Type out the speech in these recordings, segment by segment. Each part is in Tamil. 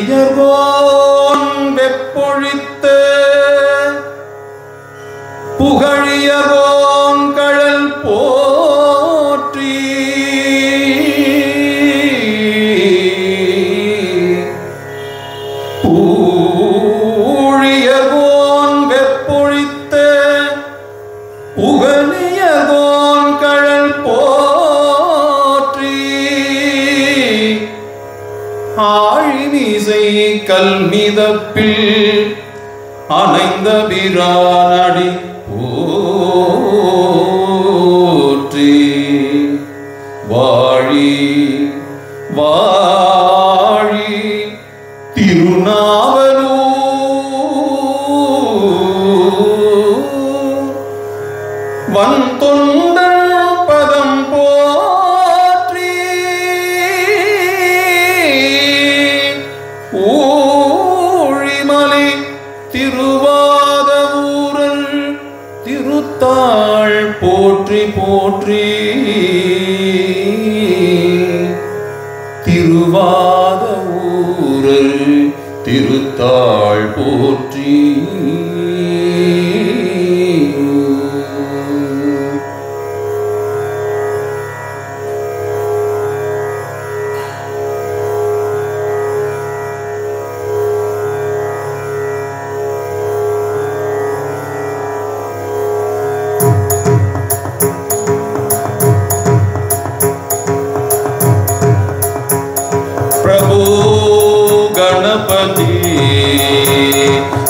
பூழியர்கோன் வெப்பொழித்த புகழியர்கோன் கழல் போற்றி பூழியர்கோன் வெப்பொழித்த புகழியர்கோன் கழல் போற்றி ஆழிமிசை கல்மிதப்பில் அணைந்த பிரானடி போற்றி வாழி வாழி திருநாவலூர் வன்தொண்டர் பதம் போற்றி ஊழிமலை திருவாத ஊரல் திருத்தாள் போற்றி போற்றி திருவாத ஊரல் திருத்தாள் போற்றி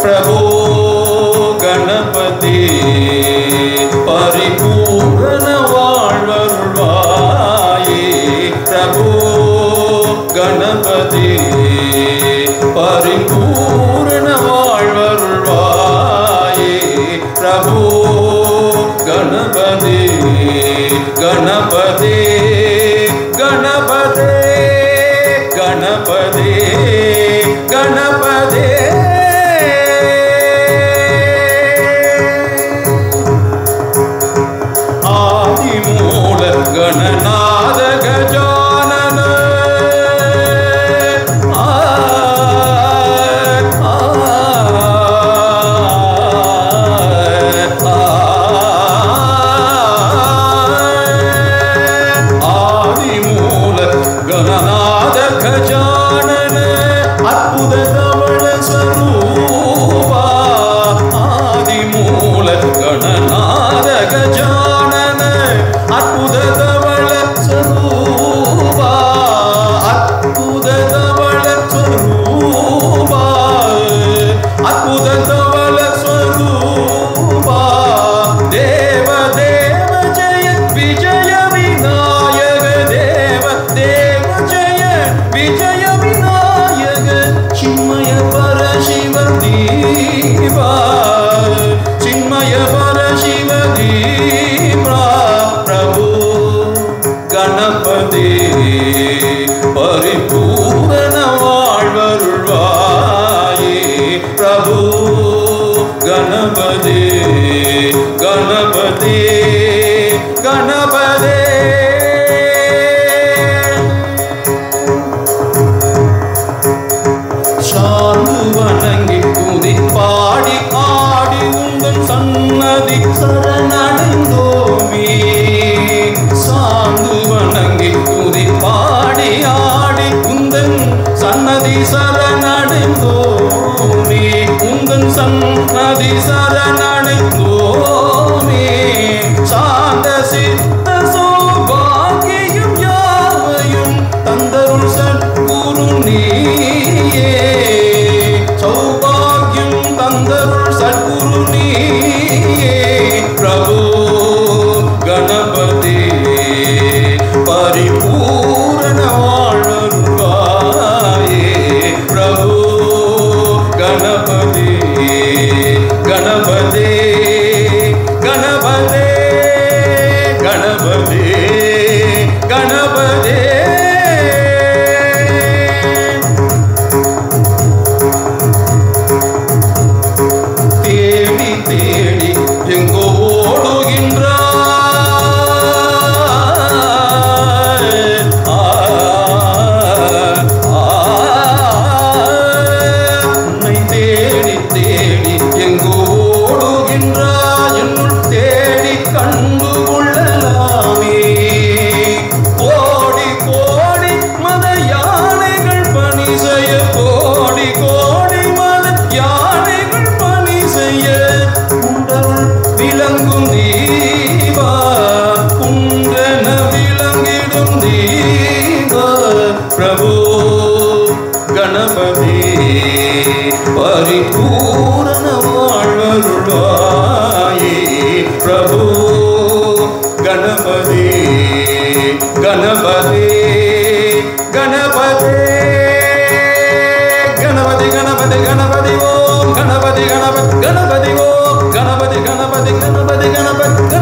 प्रभो गणपति परिपूर्ण வாழ்வருள்வாயே प्रभो गणपति परिपूर्ण வாழ்வருள்வாயே प्रभो गणपति गणपति गणपति गणपति गणपति आदिमूल गणनाद गजानन आदिमूल गणनाद गजानन अद्भुत धवल स्वरूपा आदिमूल गणनाद गजानन अद्भुत धवल स्वरूपा अद्भुत धवल स्वरूपा अद्भुत धवल स्वरूपा देव देव जय विजय विनायक देव देव जय विजय विनायक चिन्मय पर शिव दीवा चिन्मय पर शिव दीवा प्रभु गणपति परिपूर्ण வாழ்வருள்வாயே प्रभु गणपति गणपति गणपति சார்ந்து வணங்கி துதி பாடி ஆடி உந்தன் சன்னதி சரணடைந்தோமே சார்ந்து வணங்கி துதி பாடி ஆடி உந்தன் சன்னதி சரணடைந்தோமே உந்தன் சன்னதி சரணடைந்தோமே சாந்த சித்த சௌபாகியம் யாவையும் தந்தருள் சத்குரு நீயே சௌபாகியம் தந்தருள் சத்குரு நீயே பிரபு கணபதி பரிபூரண வாழ்வருள்வாயே பிரபு கணபதி கணபதி பிரபு கணபதி பரிபூரண வாழ்வருள்வாயே பிரபு கணபதி கணபதி கணபதி கணபதி கணபதி கணபதி ஓம் கணபதி கணபதி கணபதி ஓம் கணபதி கணபதி கணபதி கணபதி கணபதி கணபதி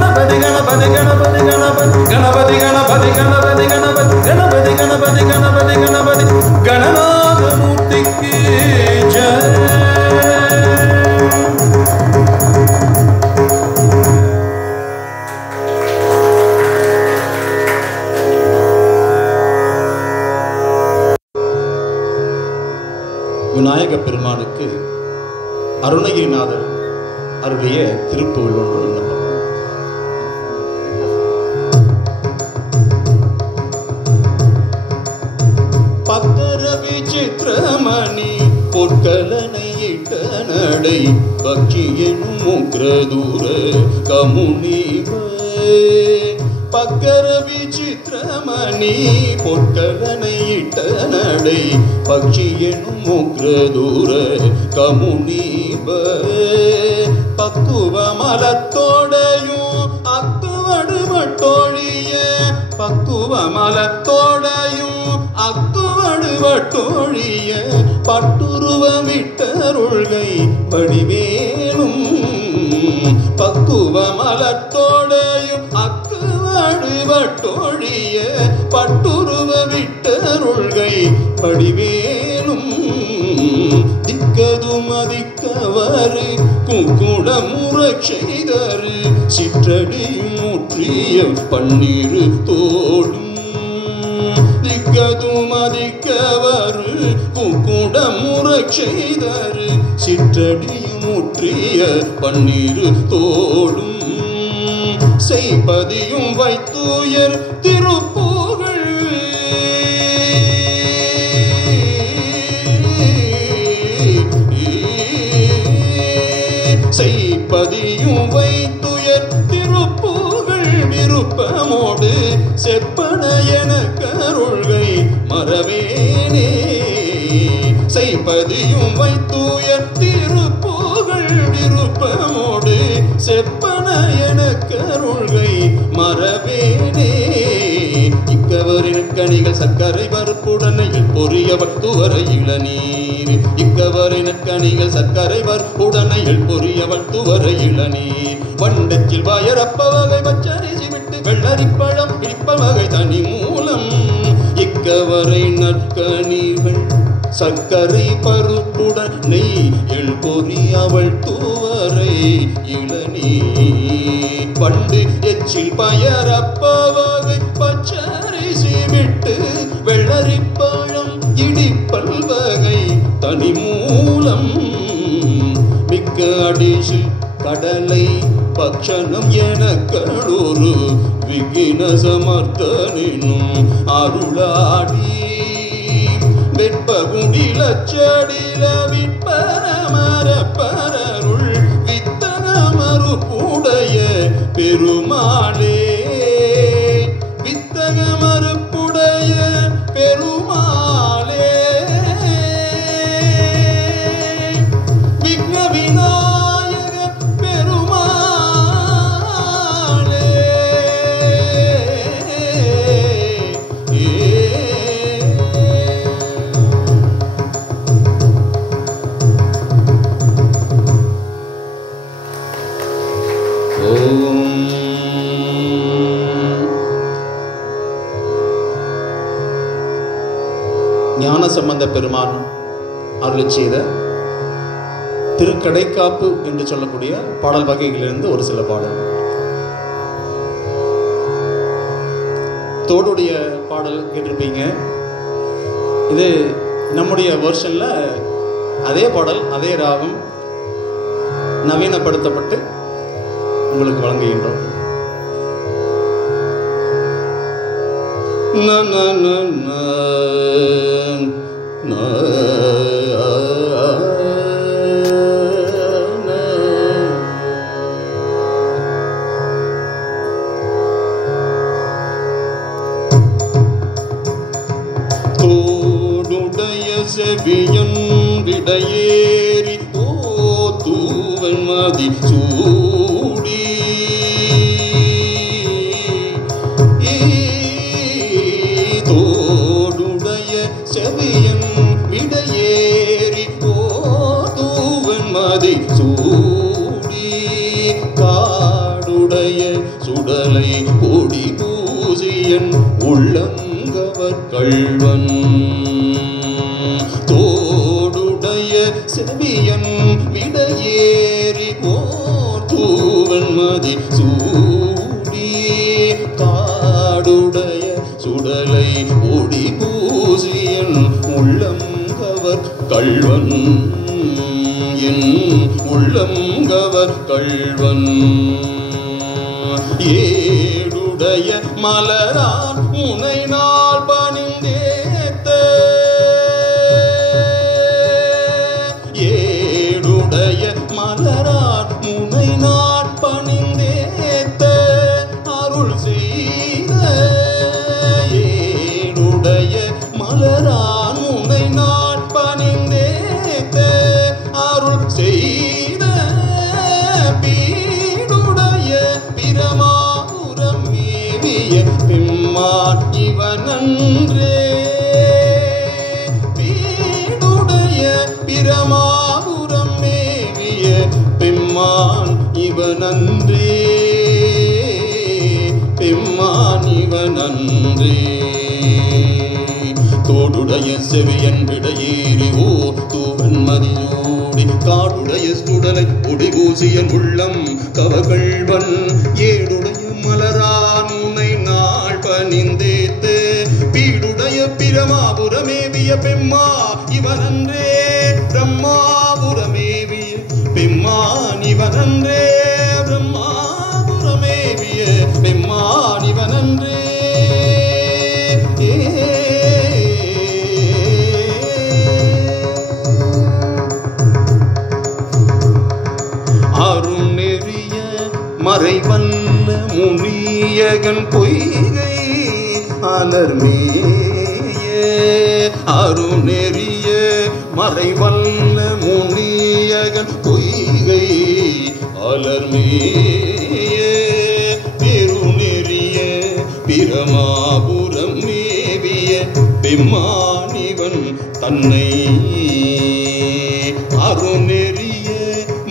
கணபதி கணபதி கணபதி கணபதி கணபதி கணபதி கணபதி கணபதி கணபதி கணபதி கணநாத மூர்த்திக்கு ஜெய். விநாயக பெருமானுக்கு அருணகிரிநாதர் அருடைய திருப்புகழ் ஒன்று விண்ணப்பம். பக்கர விசித்திரமணி பொற்கலனையிட்ட நடை பக்ஷி எனும் உக்ரதூர கமுனிவ பக்கர விசித்திரமணி பொற்கலனையிட்ட நடை பக்ஷி எனும் உக்ரதூர கமுனிவ பக்குவ மலத்தோடையும் அக்குவடு வட்டோழிய பக்குவ மலத்தோடையும் அக்குவடு வட்டோழிய பட்டுருவ விட்டருள்கை வடிவேலும் பக்குவ மலத்தோடையும் அக்குவடு வட்டோழிய பட்டுருவ விட்டருள்கை வடிவேலும் திக்கதும் அதிக்கவரு குங்குடமுற செய்தரு சிற்றடியும் முற்றிய பன்னீரு தோடும் திக்கதும் அதிக்கவரு குங்குடமுற செய்தரு சிற்றடியும் முற்றிய பன்னீரு தோடும் செய்பதியும் வைத்துயர் திருப்புகழ் செய்பதியும் வைத்துயர் திருப்புகழ் விருப்பமோடு செப்பன என கருள்கை மறவேனே செய்பதியும் வைத்துயர் திருப்புகழ் விருப்பமோடு செப்பன என கருள்கை மறவேனே இக்கவரின் கனிகள் சர்க்கரை பருப்புடனையில் பொரியவர் துவரை இளநீர் இக்கவரின் கனிகள் சர்க்கரை பருப்புடனையில் பொரியவர் துவரை இளநீர் வண்டச்சில் வாயரப்ப வகை பச்சரிசி விட்டு வெள்ளரிப்பழம் இடிப்ப வகை தனி மூலம் இக்கவரை நற்கனிகள் சர்க்கரை பருப்புடன் நெய் எள் பொறி அவள் துவரை இளநீர் பண்டு எச்சில் பயரப்பவகை பச்சரிசி விட்டு வெள்ளரிப்பழம் இடிப்பல் வகை தனி மூலம் மிக்க அடிசில் கடலை பக்ஷணம் என கடொரு விகின சமர்த்தனும் அருளாடி வெற்பகுடில செடில விற்பரமர பரருள் வித்தகமறுப்புடைய பெருமாளே வித்தகமறுப்புடைய பெருமாளே விக்ன விநாயக பெருமாளே ஞானசம்பந்த பெருமான் அருளி செய்த திருக்கடைக்காப்பு என்று சொல்லக்கூடிய பாடல் வகைகளிலிருந்து ஒரு சில பாடல். தோடுடைய பாடல் கேட்டிருப்பீங்க. இது நம்முடைய வெர்ஷன்ல அதே பாடல் அதே ராகம் நவீனப்படுத்தப்பட்டு உங்களுக்கு வழங்குகின்றோம். தோ செவியன் விடையேறி தூவன் மதி சூடி தோடுடைய செவியன் விடையேறி தூவன் மதி சூடி காடுடைய சுடலை கொடி பூசியன் உள்ளங்கவர் கள்வன் தோடுடைய செவியன் விடையேறி தூவன் மதி சூடி காடுடைய சுடலை கொடி பூசியன் உள்ளங்கவர் கள்வன் என் உள்ளங்கவர் கள்வன் ஏடுடைய மலரான் முனை நாள் பணிந்தேத்த ஏடுடைய மலரான் முனை நாள் பணிந்தேத்த அருள் செய்த ஏடுடைய மலரான் முனை நாள் பணிந்தேத்த அருள் செய்த பீடுடைய பிரமாபுரம் மேவிய பெம்மான் இவனன்றே பீடுடைய பிரமாபுரம் மேவிய பெம்மான் இவனன்றே பெம்மான் இவனன்றே தோடுடைய செவியன் விடையேறி தூவன் மதியோடி காடுடைய சுடலை கொடி பூசியன் உள்ளம் கவகள்வன் ஏடுடைய மலரான் உனை நாள் பணிந்தேத்து பீடுடைய பிரமாபுரமேவிய பெம்மா இவனன்றே பிரம்மாபுரமேவிய பெம்மான் இவனன்றே பிரம்மாபுரமேவிய பெம்மான் இவனன்றே அருணெறிய மறைவல்ல முனியகன் பொய்கை அலர்மேய அருணெறிய மறைவல்ல முனியகன் பொய்கை அலர்மேய பெருநெறிய பிரமாபுரம் மேவிய பெம்மானிவன் தன்னை அருணெறிய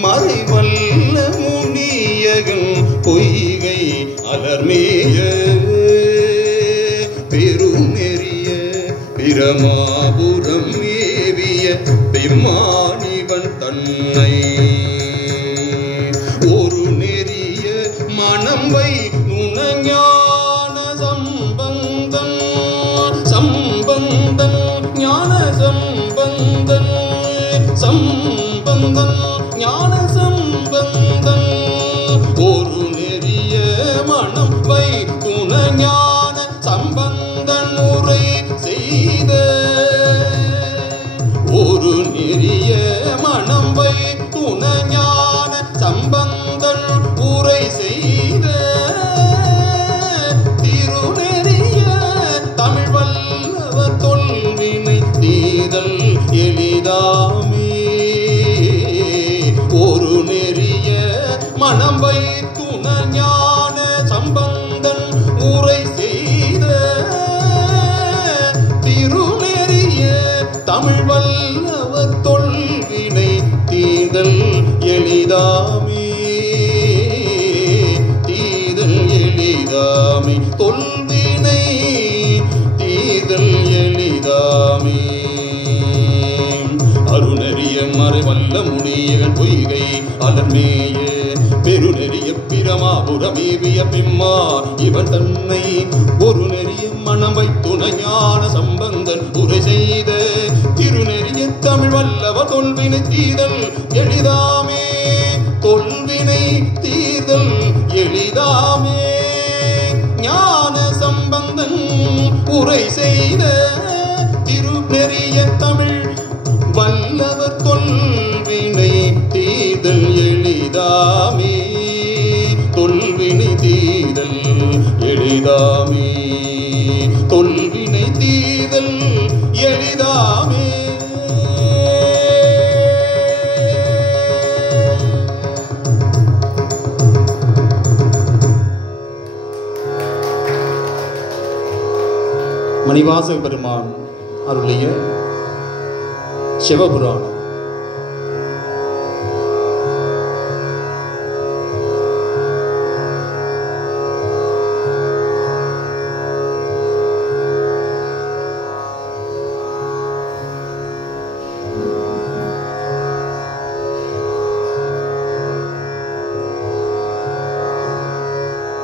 மறைவல்ல முனியகன் பொய்கை அலர்மேய பெருநெறிய பிரமாபுரம் மேவிய பெம்மானிவன் தன்னை ஒரு நெறிய மனம் வை நுணஞான சம்பந்தன் சம்பந்தன் ஞான சம்பந்தன் சம்பந்தன் ஞான சம்பந்தன் ஒரு நெறிய மனம் வை துணஞான சம்பந்தன் உரை செய்த ஒரு நெறிய மனம் வை துணஞான சம்பந்தன் உரை செய்த திருநெறிய தமிழ் வல்லவ தொல்வினை தீதல் எளிதாமே ஒரு நெறிய மனம் வை துணஞான சம்பந்தன் உரை செய்த திருநெறிய தமிழ் வல்லவ தொல்வினை தீதல் எளிதாமே தீதல் எளிதாமே தொல்வினை தீதல் எளிதாமே அருணறிய மறைவல்ல முனியகன் பொய்கை அலர்மேய பெருநெறிய பிரமாபுரமேவிய பெம்மா இவன் தன்னை ஒரு நெறிய மனமை துணைஞான சம்பந்தன் உரை செய்த திருநெறிய தமிழ் வல்லவ தொல்வினை தீதல் எளிதாமே தொல்வினை தீதல் எளிதாமே ஞான சம்பந்தன் உரை செய்த திருநெறிய தமிழ் வல்லவர் தொல்வினை தீதல் எளிதாமே தொல்வினை தீதல் எளிதாமே தொல்வினை தீதல் எளிதாமே மணிவாசக பெருமான் அருளிய சிவபுராணம்.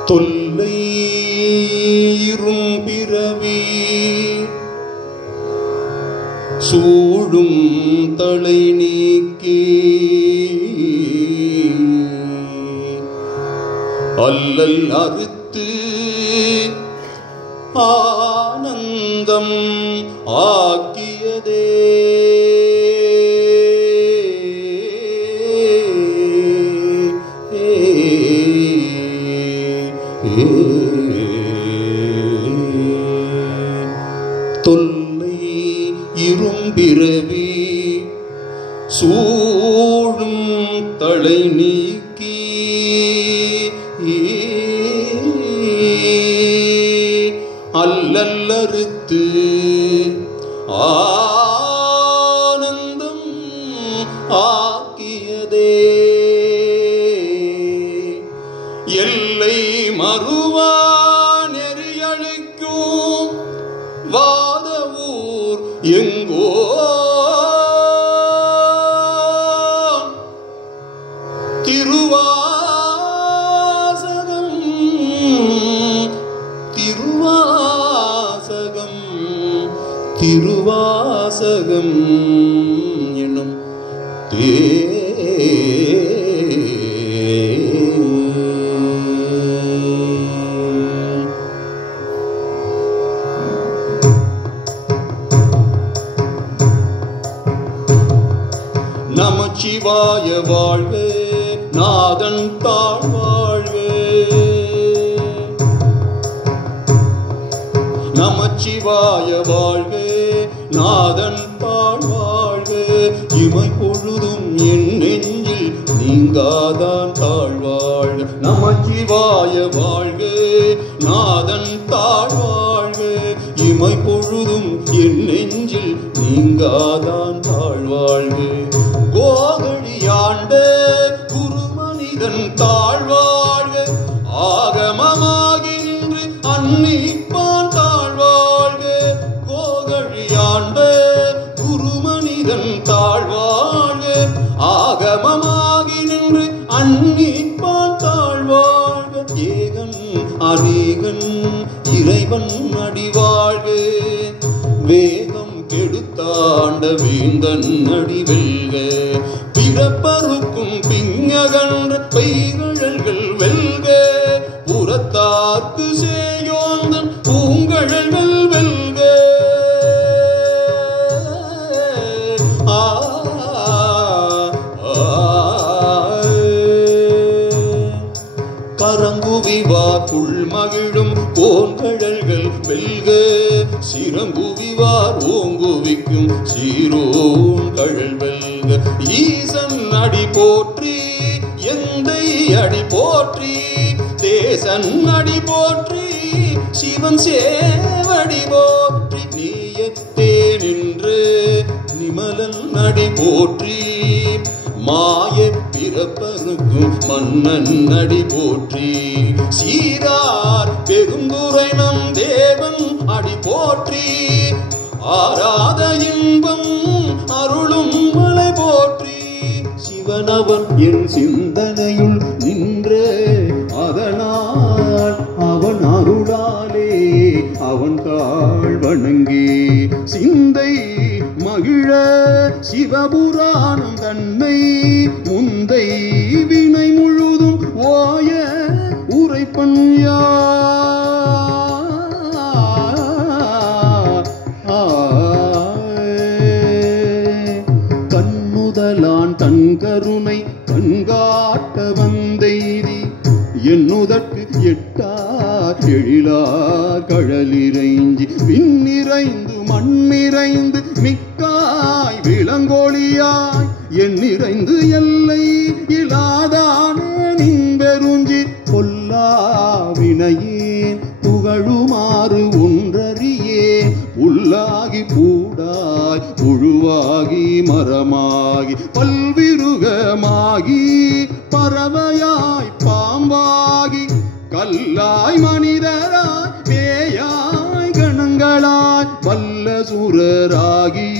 தொல்லை பிறவி சூழும் தலை நீக்கி அல்லல் அறுத்து ஆனந்தம் ஆக்கியதே தொல்லை இரும்பிறவி சூழும் தலை நீக்கி அல்லல்லறுத்து ஆனந்தம் ஆக்கியதே எல்லை மறுவா நெறியழிக்கும் வாதவூர் எங்கோ திருவாசகம் திருவாசகம் திருவாசகம் எனும் நமச்சிவாய வாழ்க நாதன் தாழ் வாழ்க நமச்சிவாய வாழ்க நாதன் தாழ் வாழ்க இமை பொழுதும் என் நெஞ்சில் நீங்காதான் தாழ்வாழ்க நமச்சிவாய வாழ்க நாதன் தாழ் வாழ்க இமை பொழுதும் என் நெஞ்சில் நீங்காதான் தாழ்வாழ்க கோகழியாண்ட குருமனிதன் தாழ்வாழ்க ஆகமமாகி நின்று அன்னிப்பான் தாழ்வாழ்க கோகழியாண்ட குருமனிதன் தாழ்வாழ்க ஆகமமாகி நின்று அன்னிப்பான் தாழ்வாழ்க ஏகன் அநேகன் இறைவன் அடிவாழ்க வேகம் கெடுத்தாண்ட வேந்தன் அடிவெல்க பிறப்பருக்கும் பிங்ககன்ற பெய்கழல்கள் வெல்க புறத்தாக்கு சேயோந்தன் பூங்கழல்கள் வெல்க கரங்குவிவாக்குள் மகிழும் கோன்கழல்கள் வெல்க சிறங்குவிவார் ஓங்குவிக்கும் சீரோன் கழல் வெல்க ஈசன் அடி போற்றி எந்தை அடி போற்றி தேசன் அடி போற்றி சிவன் சேவடி போற்றி நீயத்தே நின்று நிமலன் அடி போற்றி மாய பிறப்பருக்கும் மன்னன் அடி போற்றி சீரார் பெருந்துரை நம் தேவன் அடி போற்றி ஆராத இன்பம் அருளும் மலை போற்றி சிவனவன் என் சிந்தனையுள் நின்று அதனால் அவன் அருளாலே அவன் தாழ் வணங்கி சிந்தை மகிழ சிவபுராணம் தன்னை முந்தை வினை முழுதும் ஓய உரைப்பன் கண்முதலான் தன் கருணை கண்காட்ட வந்தெய்தி என்னுதற்கு எட்டார் எழிலார் கழலிறைஞ்சி விண்ணிறைந்து மண்ணிறைந்து மிக்காய் விளங்கொழியாய் எண்ணிறைந்து எல்லை இலாதானே நின்பெருஞ்சி பொல்லா வினையேன் புகழுமாறு ஒன்றறியேன் புழுவாகி மரமாகி பல்விருகமாகி பறவையாய் பாம்பாகி கல்லாய் மனிதராய் பேயாய் கணங்களாய் வல்ல சுரராகி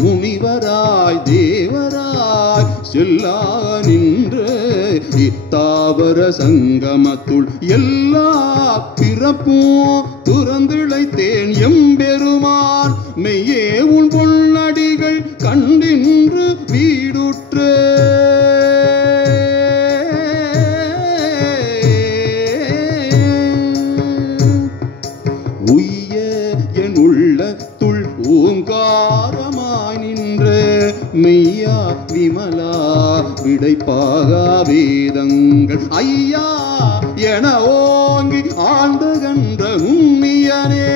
முனிவராய் தேவராய் செல்லா நின்ற இத்தாவர சங்கமத்துள் எல்லா பிறப்பும் துறந்திழைத்தேன் எம்பெருமான் மெய்யே உன் பொன்னடிகள் கண்டின்று வீடுற்றே உய்ய என் உள்ளத்துள் ஓங்காரமாய் நின்ற மெய்யா விமலா விடைப்பாகா வேதங்கள் ஐயா என ஓங்கி ஆண்டுகின்ற உண்மையனே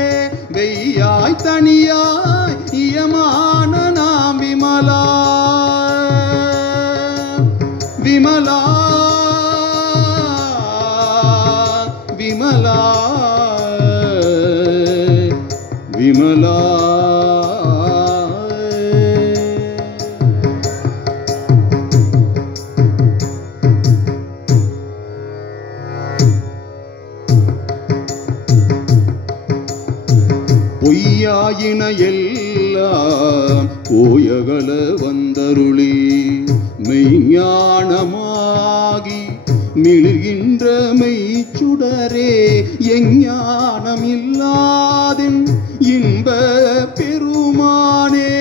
வெய்யாய் தனியாய் இயமான நாம் விமலா விமலா விமலா விமலா பொய்யாயின எல்லாம் போயகல வந்தருளி மெய்ஞானமாகி மிழுகின்ற மெய்ச்சுடரே எஞ்ஞானம் இல்லாதின் இன்ப பெருமானே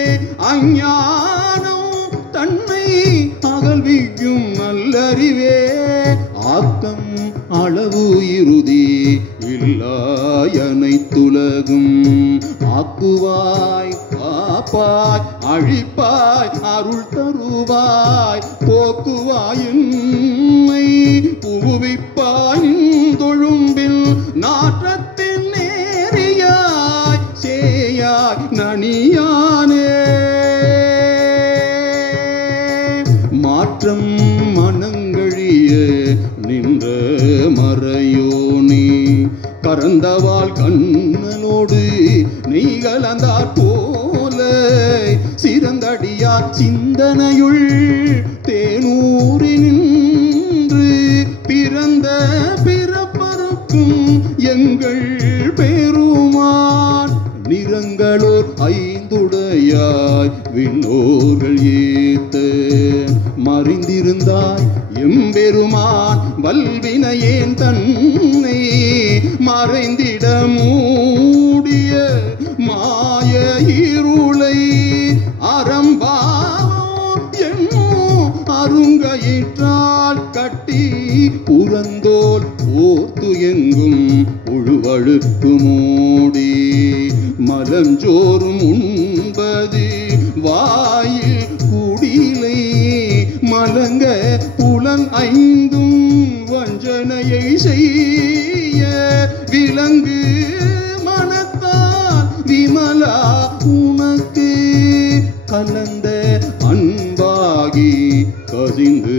அஞ்ஞானம் தன்னை அகல்விக்கும் நல்லறிவே ஆக்கம் அளவு இறுதி இல்லாய் அனைத்துலகும் ஆக்குவாய் காப்பாய் அழிப்பாய் அருள் தருவாய் போக்குவாய் என்னை புகுவிப்பாய் தொழும்பில் நாற்றத்தின் நேரியாய் சேயாய் நனியானே மாற்றம் மனங்கழிய நின்ற மறையோனே கறந்தவாள் கண்ணனோடு நீ கலந்தாற் போல சிறந்தடியார் சிந்தனையுள் தேனூரி நின்று பிறந்த பிறப்பருக்கும் எங்கள் பெருமான் நிறங்களோர் ஐந்துடையாய் விண்ணோர்கள் ஏத்த மறைந்திருந்தாய் எம்பெருமான் வல்வினையேன் தன்னை மறைந்திட மூடிய மாய இருளை அறம்பாவம் என்னும் அருங்கயிற்றால் கட்டி புறந்தோல் போர்த்து எங்கும் உழுவழுக்கு மூடி மலஞ்சோறும் உண்பது வாயில் குடிலை மலங்க புலன் ஐந்தும் வஞ்சனையை செய்ய விலங்கு மனத்தால் விமலா உனக்கு கலந்த அன்பாகி கசிந்து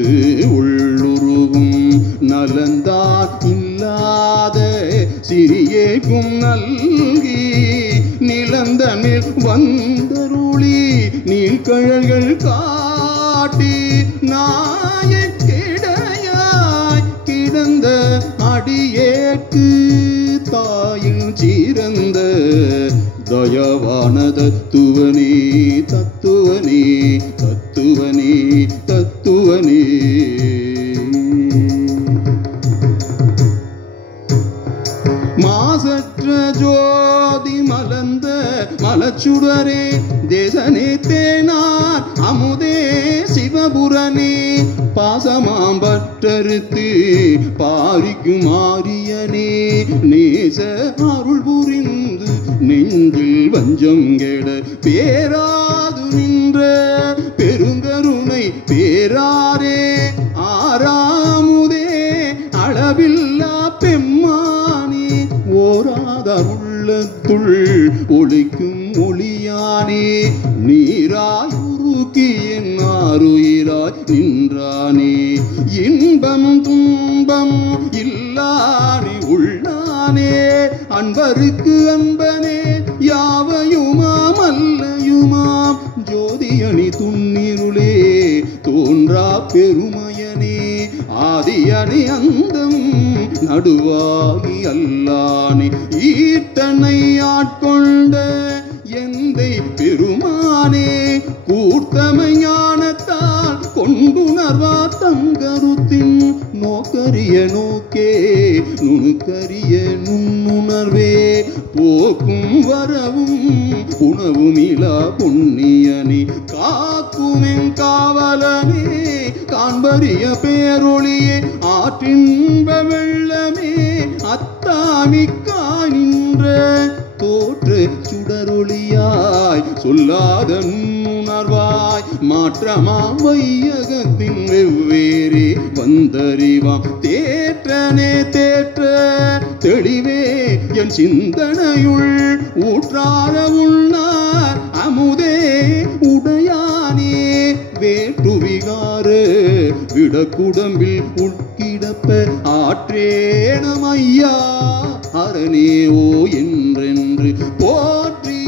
உள்ளுருகும் நலந்தான் இல்லாத சிறியேக்கும் நல்கி நிலந்தனில் வந்தருளி நீழ்கழல்கள் காட்டி நாயக்கிடையாய் கிடந்த அடியேற்கு தாயின் சிறந்த தயவான தத்துவனே தத்துவனே தத்துவனே தத்துவனே மாசற்ற ஜோதி மலர்ந்த மலச்சுடரே தேசனே தேனார் அமுதே சிவபுரனே பாசமாம்பற்றறுத்து பாரிக்கும் ஆரியனே நேச அருள் புரிந்து நெஞ்சில் வஞ்சம் கெட பேராது நின்ற பெருங்கருணை பேராரே ஆறாமுதே அளவில்லா பெம்மானே ஓராதருள்ளத்துள் ஒளிக்கும் ஒளியானே நீராய் உருக்கி என் ஆருயிராய் நின்றானே இன்பமும் துன்பமும் இல்லானே உள்ளானே அன்பருக்கு அன்பனே யாவையுமாம் அல்லையுமாம் ஆதியணி துன்னிருளே தோன்றா பெருமையனே ஆதியணி அந்தம் நடுவாகி அல்லானே ஈட்டனை ஆட்கொண்ட எந்தை பெருமானே கூர்த்தமை ஞானத்தால் கொண்டுணர்வா தங்கருத்தின் நோக்கரிய நோக்கே நுணுக்கரிய நுண்ணுணர்வே போக்கும் வரவும் உணவும் இலா புண்ணியனே காக்குமென் காவலனே காண்பரிய பேரொளியே ஆற்றின்ப வெள்ளமே அத்தாமிக்காய் நின்ற தோற்று சுடரொளியாய் சொல்லாத நுண்ணுணர்வாய் மாற்றமா வையகத்தின் வெவ்வேறே வந்தறிவாம் தேற்றனே தேற்ற தெளிவே என் சிந்தனையுள் ஊற்றார உள்நார் அமுதே உடையானே வேட்டுவிகார விடக்குடம்பில் உட்கிடப்ப ஆற்றேனம் ஐயா அரணே ஓ என்றென்று போற்றி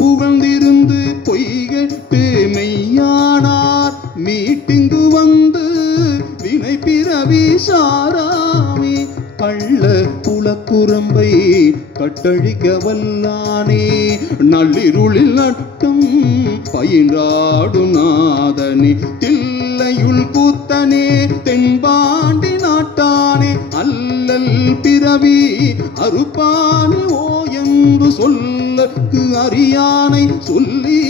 புகழ்ந்திருந்து பொய்கட்டு மெய்யானார் மீட்டிங்கு வந்து வினை பிறவி சாராமே கள்ள புலக்குரம்பை கட்டழிக்க வல்லானே நள்ளிருளில் நட்டம் பயின்றாடும் நாதனே தில்லையுள் கூத்தனே தென்பாண்டி நாட்டானே அல்லல் பிறவி அறுப்பானே ஓ என்று சொல்லக்கு அறியானை சொல்லி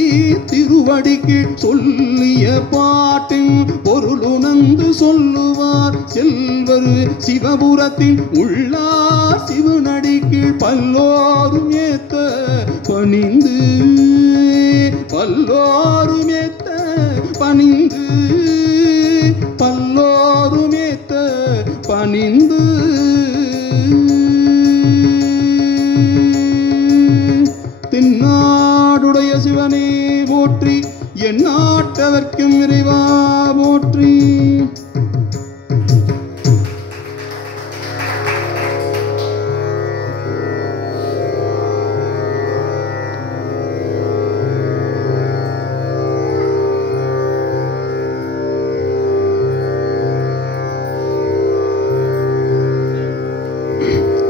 திருவடிக்கு சொல்லிய பாட்டின் பொருளுணர்ந்து சொல்லுவார் செல்வர் சிவபுரத்தின் உள்ளார் சிவனடிக்கு பல்லோரும் ஏத்த பணிந்து பல்லோரும் ஏத்த பணிந்து பல்லோரும் ஏத்த பணிந்து தென்னாடுடைய சிவனே போற்றி எந்நாட்டவர்க்கும் இறைவா போற்றி.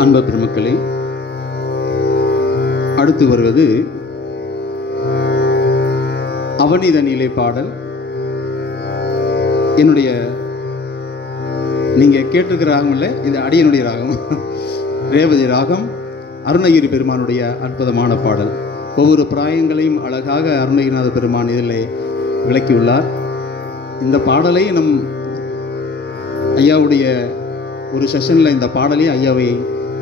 அன்பு பெருமக்களே, அடுத்து வருவது அவனிதனிலே பாடல். என்னுடைய நீங்க கேட்டிருக்கிற ராகம் இல்லை, இது அடியனுடைய ராகம், ரேவதி ராகம். அருணகிரி பெருமானுடைய அற்புதமான பாடல். ஒவ்வொரு பிராயங்களையும் அழகாக அருணகிரிநாத பெருமான் இதில் விளக்கியுள்ளார். இந்த பாடலை நம் ஐயாவுடைய ஒரு செஷனில் இந்த பாடலை ஐயாவை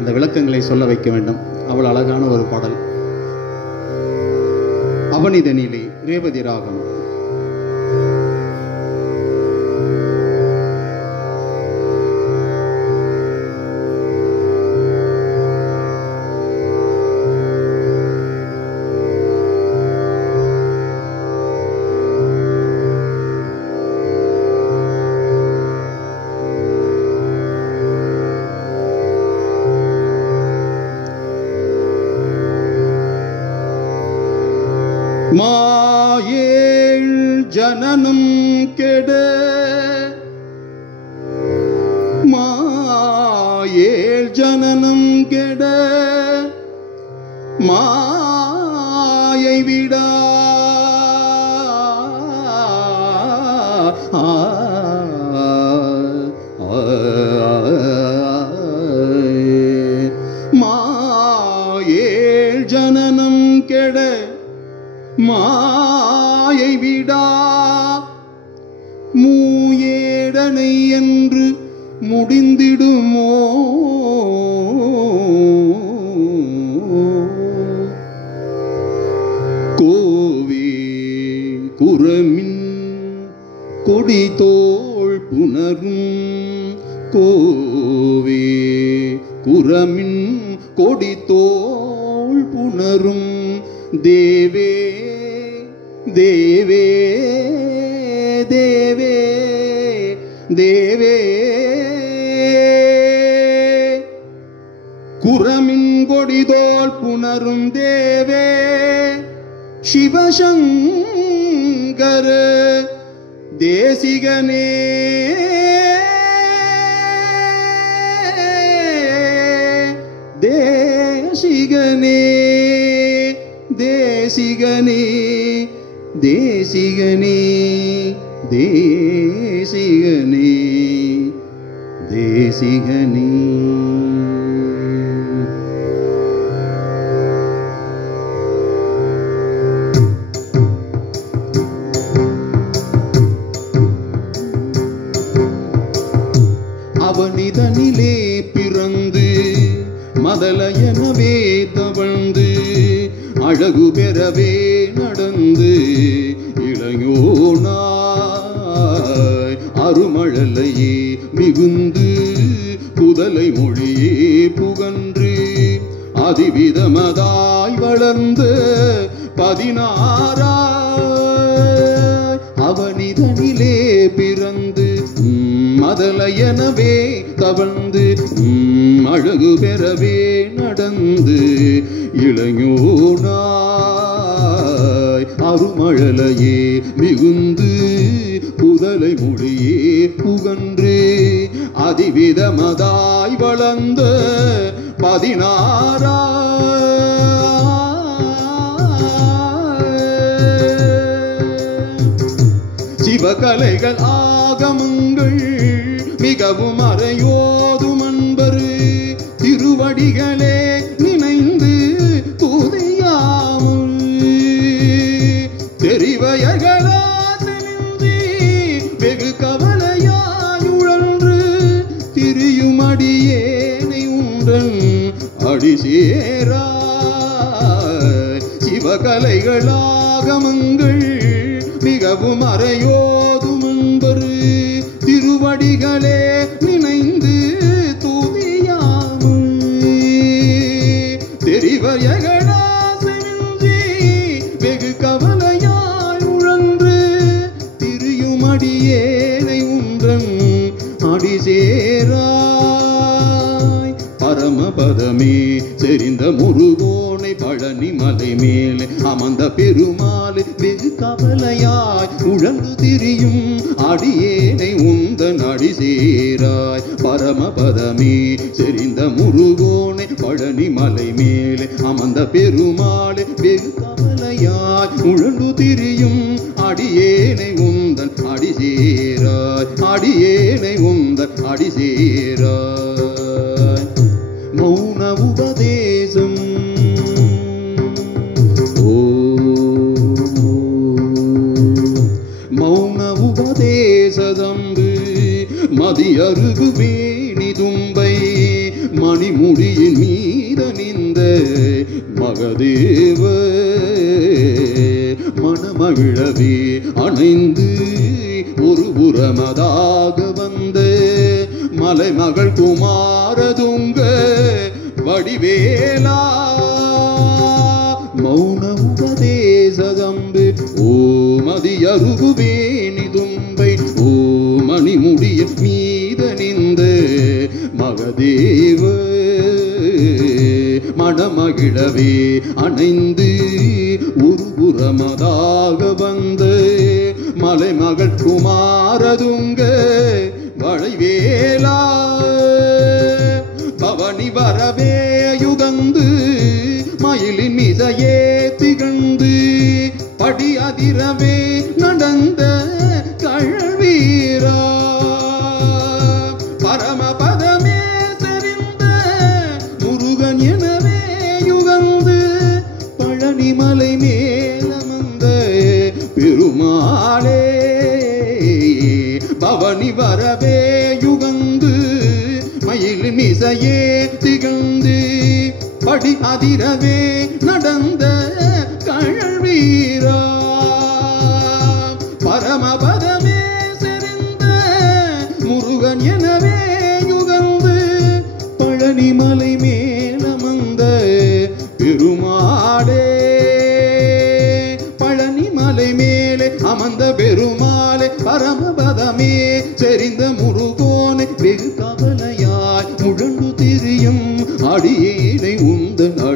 இந்த விளக்கங்களை சொல்ல வைக்க வேண்டும். அவ்வளவு அழகான ஒரு பாடல். அவனிதனிலே ரேவதி ராகம். மாயேள் ஜனனம் கெட மாயேள் ஜனனம் கெட மாயை விடா மாயேள் ஜனனம் கெட மாயை விடா மூயேடனை என்று முடிந்திடுமோ கோவே குரமின் கொடி தோள் புணரும் கோவே குரமின் கொடி தோள் புணரும் தேவே தேவே தேவே தேவே குரமின் கொடிதோல் புணரும் தேவே சிவசங்கரனே சங்கர தேசிகனே தேசிகனே தேசிகனே தேசிகனே தேசிகனே தேசிகனே. அவனிதனிலே பிறந்து மதலையனவே தவழ்ந்து அழகு பெறவே நடந்து இளையோனாய் அருமழலையே மிகுந்து புதலை மொழியே புகன்று அதிவிதமதாய் வளர்ந்து 16 அவனிதனிலே பிறந்து மதலையனவே தவழ்ந்து அழகு பெறவே நடந்து இளையோனாய் அருமழலையே மிகுந்து புதலை மொழியே புகன்று அதிவிதமதாய் வளர்ந்த 16 சிவகலைகள் ஆகமங்கள் மிகவும் அறையோதும் அன்பர் திருவடிகளே நினைந்து துதியாமல் தெரிவயர்களாசி வெகு கவலையாயுழன்று திரியும் அடியேனை உண்டன் அடி சேராய் சிவகலைகள் ஆகமங்கள் மிகவும் அறையோதும் அன்பர் திருவடிகளே நினைந்து துதியாமல் தெரிவயர்களாசி வெகு கவலையாய் உழன்று திரியும் அடியேனை உன்றன் அடி சேராய் பரமபதமே செறிந்த முருகோனை பழனி மலை மேலே அமர்ந்த பெருமாளை வெகு கவலையாய் உழந்து திரியும் அடியேனை உந்தன் அடி சேராய் பரமபதமே செறிந்த முருகோனை பழனி மலை மேலே அமர்ந்த பெருமாளை வெகு கவலையாய் உழந்து திரியும் அடியேனை உந்தன் அடி சேராய் அடியேனை உந்தன் அடி சேராய் மௌன உபதேசம் மௌன உபதேசதம்பு மதியருகு வேணி தும்பை மணிமுடியின் மீதனிந்த மகதேவ மணமகிழவே அணைந்து ஒரு புறமதாக வந்த மலைமகள் குமாரதுங்க வடிவேலா மௌன உபதேசதம்பு ஓ மதியருகு வேணி தும்பை ஓ மணிமுடியின் மீதனிந்த மகதேவ மணமகிழவே அணைந்து ஒரு புறமதாக வந்த மலைமகள் குமாரதுங்க வளைவேலா பவனி வரவே யுகந்து மயிலின் மிசையே திகழ்ந்து படி அதிரவே நடந்த கழவீரா பரமபதமே சரிந்த முருகன் எனவே யுகந்து பழனி மலை மேலமந்த பெருமாளே பவனி வரவே யுகந்து மயில் மிசையே திகழ்ந்து படி அதிரவே நடந்த கழவீரா பரமபதமே செறிந்த முருகன் எனவே யுகந்து பழனி மலை மேலமந்த பெருமாளே பழனி மலை மேலே அமர்ந்த பெருமாளே பரமபதமே செறிந்த முருகோனை வெகு கவலையாய் முழங்கு திரியும் அடியேனை உந்தன்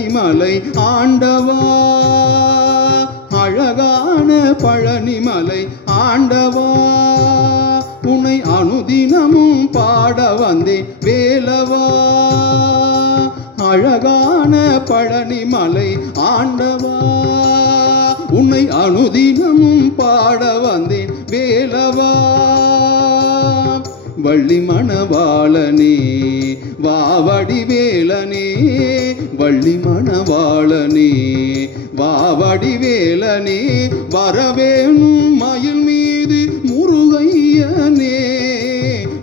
பழனிமலை ஆண்டவா, அழகான பழனிமலை ஆண்டவா, உன்னை அனுதினமும் பாட வந்தேன் வேலவா. அழகான பழனிமலை ஆண்டவா, உன்னை அனுதினமும் பாட வந்தேன் வேலவா. வள்ளி மணவாளனே வாவடி வேலனே, வள்ளி மணவாளனே வாவடி வேலனே, வரவேணும் மயில் மீது முருகையனே,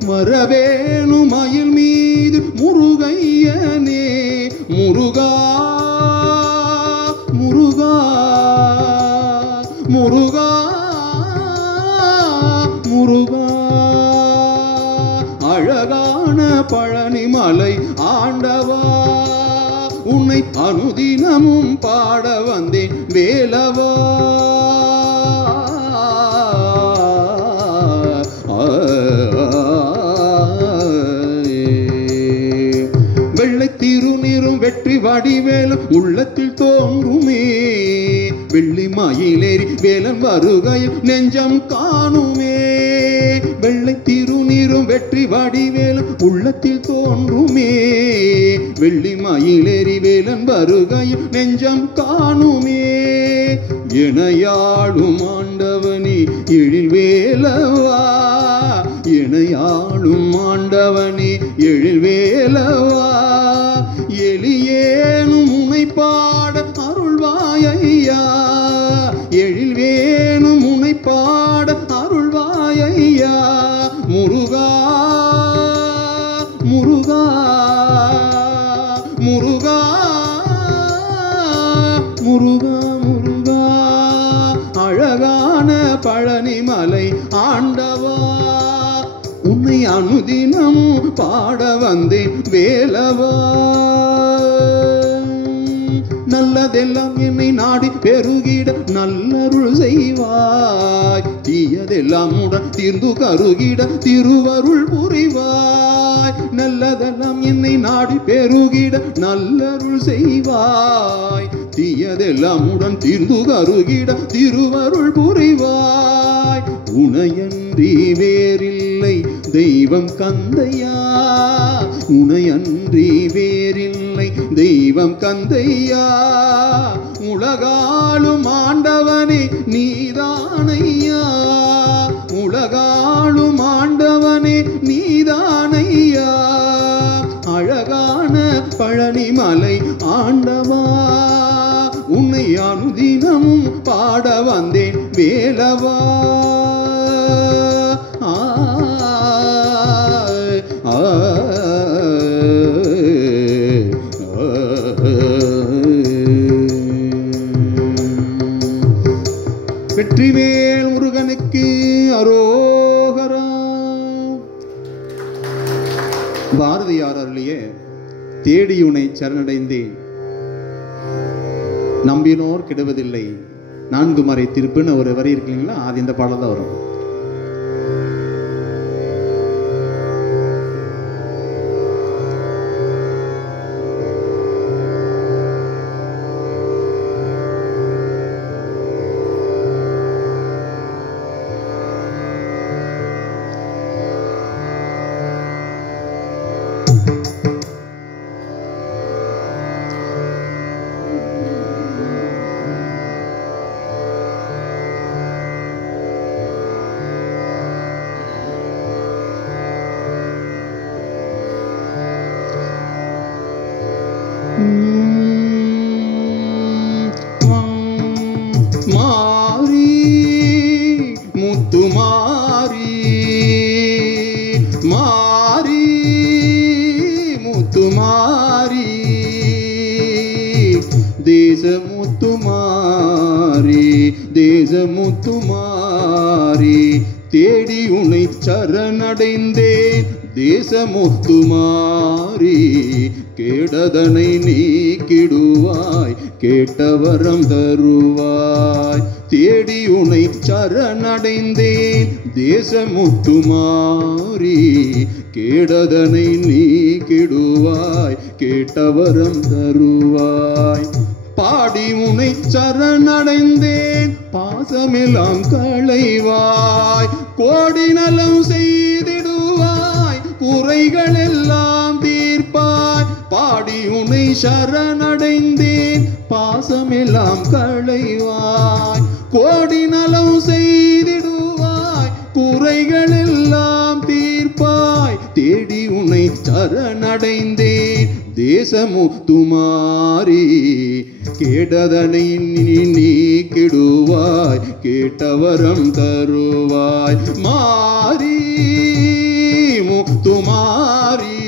வரவேணும் மயில் மீது முருகையனே. முருகா முருகா முருகா முருகா, அழகான பழனிமலை ஆண்டவா, உன்னை அனுதினமும் பாட வந்தேன் வேலவா. வெள்ளை திருநீரும் வெற்றி வடிவேலும் உள்ளத்தில் தோன்றுமே, வெள்ளி மயிலேறி வேலன் வருகையில் நெஞ்சம் காணுமே. வெள்ளை திருநீரும் வெற்றி வடிவேலும் உள்ளத்தில் தோன்றுமே, வெள்ளி மயிலேறி வேலன் வருகையில் நெஞ்சம் காணுமே. எனையாளும் ஆண்டவனே எழில் வேலவா, எனையாளும் ஆண்டவனே எழில் வேலவா, எளியேனும் உன்னை பாட அருள்வாயையா, எழில் வேணும் உன்னை பாட அருள்வாயையா. முருகா முருகா முருகா முருகா முருகா, அழகான பழனிமலை ஆண்டவா, உன்னை அனுதினம் பாட வந்தேன் வேலவா. நல்லதெல்லாம் என்னை நாடி பெருகிட நல்லருள் செய்வாய், தீயதெல்லாம் உடன் தீர்ந்து கருகிட திருவருள் புரிவாய். நல்லதெல்லாம் என்னை நாடி பெருகிட நல்லருள் செய்வாய், தீயதெல்லாம் உடன் தீர்ந்து கருகிட திருவருள் புரிவாய். உனையன்றி வேறில்லை தெய்வம் கந்தையா, உனையன்றி வேறில்லை தெய்வம் கந்தையா. உலகாளும் ஆண்டவனே நீதானையா, உலகாளும் ஆண்டவனே நீதானையா. அழகான பழனிமலை ஆண்டவா, உன்னை அனுதினமும் பாட வந்தேன் வேலவா. வெற்றிவேல் முருகனுக்கு அரோகரா. பாரதியார் அருளிய தேடியுனை சரணடைந்தேன் நம்பினோர் கெடுவதில்லை 4 மறை திருப்புன்னு ஒரு வரி இருக்கு இல்லைங்களா, அது இந்த பாடல் தான் வரும். மாரி முத்துமாரி மாரி முத்துமாரி தேசமுத்துமாரி தேசமுத்துமாரி தேடி உன்னை சரணடைந்தேன் தேசமுத்துமாரி கேடதனை நீக்கிடுவாய் கேட்டவரம் தருவாய் தேடி உனை சரணடைந்தேன் தேசமுத்துமாரி கேடதனை நீக்கிடுவாய் கேட்டவரம் தருவாய் பாடி உனை சரணடைந்தேன் பாசமெல்லாம் களைவாய் கோடி நலம் செய்திடுவாய் குறைகள் எல்லாம் தீர்ப்பாய் பாடி உனை சரணடைந்தேன் பாசமெல்லாம் களைவாய் கோடி நலம் செய்திடுவாய் குறைகள் எல்லாம் தீர்ப்பாய் தேடி உனை சரணடைந்தேன் தேசமுத்துமாரி கேடதனை நீக்கிடுவாய் கேட்டவரம் தருவாய் மாரி முத்துமாரி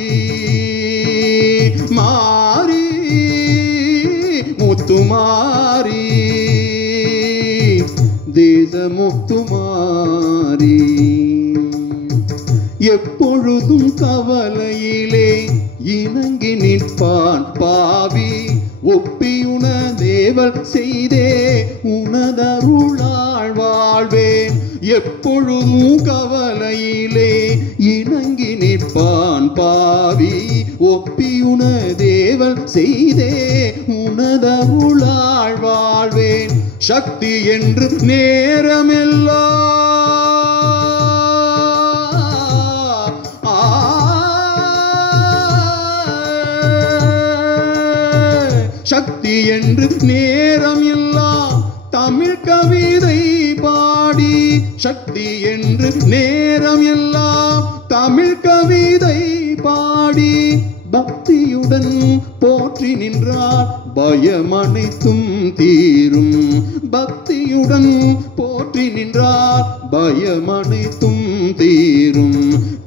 மாரி முத்துமாரி தேசமுத்துமாரி எப்பொழுதும் கவலையிலே இணங்கி நிற்பான் பாவி ஒப்பியுன தேவல் செய்தே உனதருளாள் வாழ்வேன் எப்பொழுதும் கவலையிலே இணங்கி நிற்பான் பாவி ஒப்பியுன தேவல் செய்தே உனதருளாள் வாழ்வேன் சக்தி என்று நேரமெல்லாம் சக்தி என்று நேரம் எல்லாம் தமிழ் கவிதை பாடி சக்தி என்று நேரம் எல்லாம் தமிழ் கவிதை பாடி பக்தியுடன் போற்றி நின்றார் பயம் அனைத்தும் தீரும் பக்தியுடன் போற்றி நின்றார் பயம் அனைத்தும் தீரும்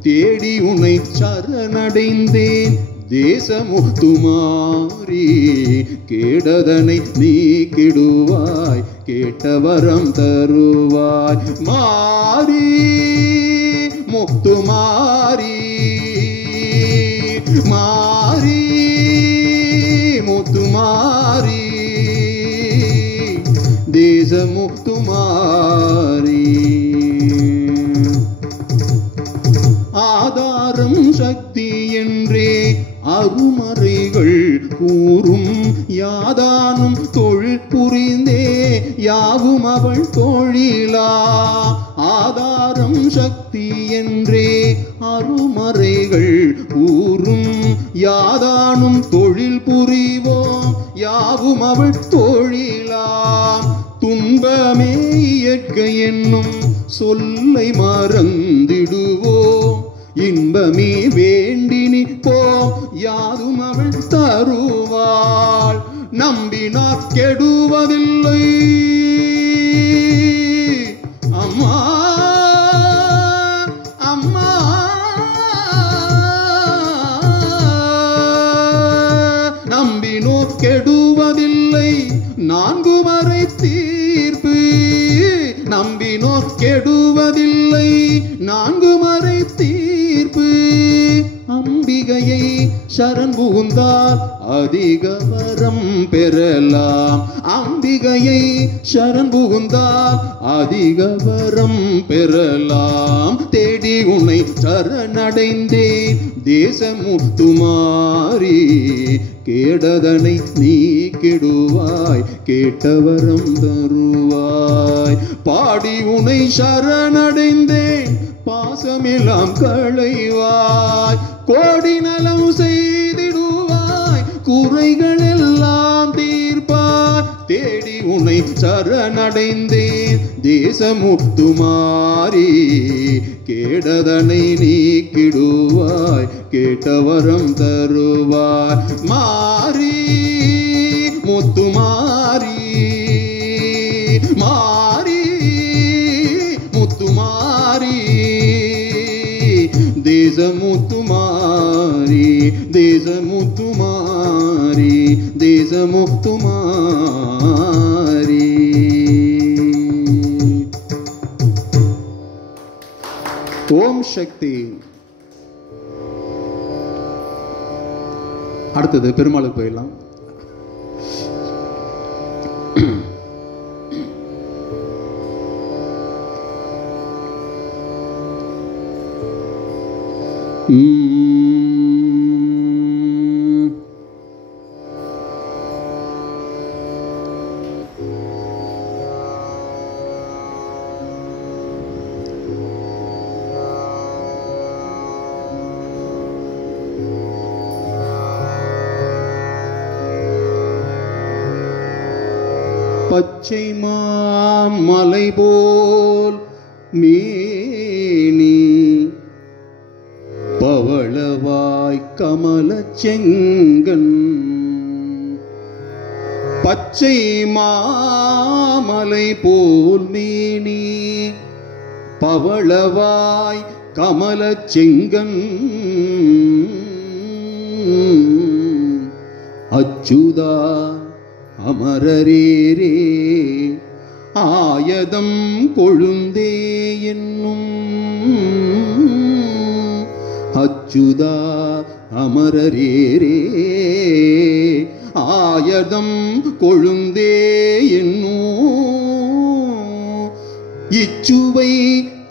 தேடி உனை சரணடைந்தேன் தேசமுத்துமாரி கேடதனை நீக்கிடுவாய் கேட்டவரம் தருவாய் மாரி முத்துமாரி மாரி முத்துமாரி தேசமுத்துமாரி ஆதாரம் சக்தி என்றே அருமறைகள் கூறும் யாதானும் தொழில் புரிந்தே யாவும் அவள் தொழிலா ஆதாரம் சக்தி என்றே அருமறைகள் கூறும் யாதானும் தொழில் புரிவோம் யாவும் அவள் தொழிலா துன்பமே இயற்கை என்னும் சொல்லை மறந்திடுவோம் இன்பமே வேண்டி நிற்போம் யாதும் அவள் தருவாள் நம்பினார் கெடுவதில்லை அம்மா அம்மா நம்பினோ கெடுவதில்லை நான்கு மறை தீர்ப்பு நம்பினோ கெடுவதில்லை நான்கு மறை தீர்ப்பு அம்பிகையை சரண் புகுந்தால் அதிக வரம் பெறலாம் அம்பிகையை சரண் புகுந்தால் அதிக வரம் பெறலாம் தேடி உன்னை சரணடைந்தேன் தேசமுத்துமாரி கேடதனை நீக்கிடுவாய் கேட்டவரம் தருவாய் பாடி உன்னை சரணடைந்தேன் பாசமெல்லாம் களைவாய் கோடி நலம் செய்திடுவாய் குறைகள் எல்லாம் தீர்ப்பாய் தேடி உன்னை சரணடைந்தேன் தேசமுத்துமாரி கேடதனை நீக்கிடுவாய் கேட்டவரம் தருவாய் மாரி முத்துமாரி மாரி முத்துமாரி தேசமுத்துமாரி தேசமுத்துமாரி தேசமுத்துமாரி ஓம் சக்தி. அடுத்தது பெருமாளுக்கு போயிடலாம். பச்சை மாமலை போல் மேனி பவளவாய் கமல செங்கன் பச்சை மாமலை போல் மேனி பவளவாய் கமல செங்கன் அச்சுதா அமரரேரே ஆயதம் கொழுந்தே என்னும் அச்சுதா அமரரேரே ஆயதம் கொழுந்தே என்னும் இச்சுவை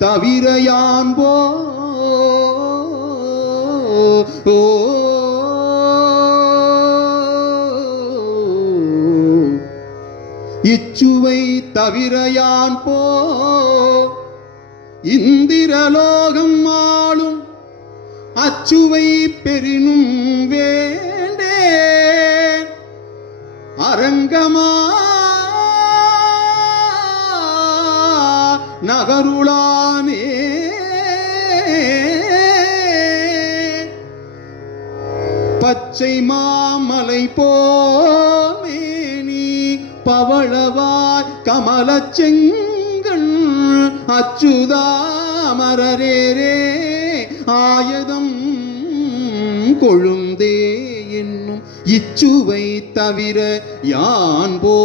தவிர யான் போ இச்சுவை தவிர யான் போ இந்திரலோகம் ஆளும் அச்சுவை பெரினும் வேண்டே அரங்கமா நகருளானே பச்சை மாமலை போமேனி பவளவாய் கமல செங்கண் அச்சுதாமரரேரே ஆயதம் கொழுந்தே என்னும் இச்சுவை தவிர யான் போ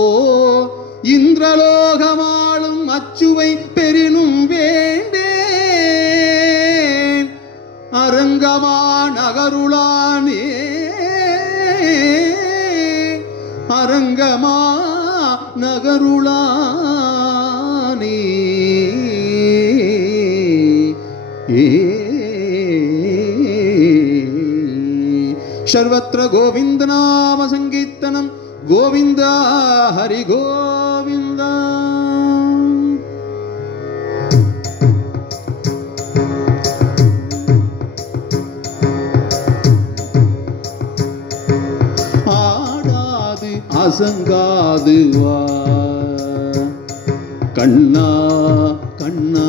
இந்திரலோகமாளும் அச்சுவை பெரினும் வேண்டேன் அரங்கமா நகருளானே அரங்கமா நகருளானே सर्वत्र गोविंद नाम संकीर्तनम गोविंद हरि गोविंद ஆடாது அசங்காது வா கண்ணா கண்ணா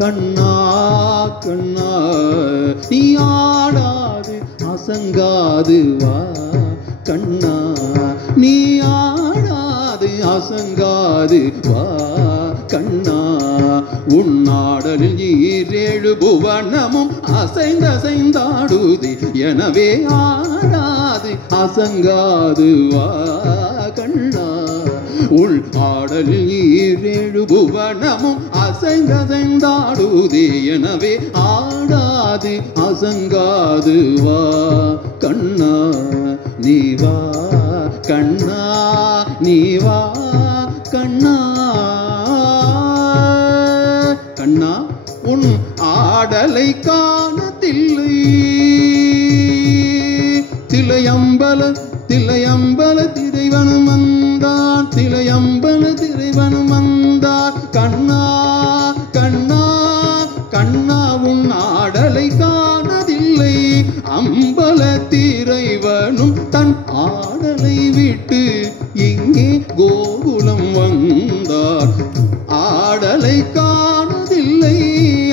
கண்ணா கண்ணா நீ ஆடாது அசங்காது வா கண்ணா நீ ஆடாது அசங்காது வா கண்ணா உன்னாடலில் ஈரேழு புவனமும் அசைந்தசைந்தாடுது எனவே ஆடாது அசங்காது வா கண்ணா உள் ஆடலில் ஈரேழு புவனமும் அசைந்தசைந்தாடுது எனவே ஆடாது அசங்காது வா கண்ணா நீ வா கண்ணா நீ வா கண்ணா கண்ணா உன் ஆடலை காணத்தில்லை திலையம்பல திலையம்பல திரைவனும் வந்தான் திலையம்பல திரைவனும் வந்தான் கண்ணா கண்ணா கண்ணா உன் ஆடலை காணதில்லை அம்பல திரைவனும் தன் ஆடலை விட்டு இங்கே கோகுலம் வந்தார் ஆடலை காணதில்லை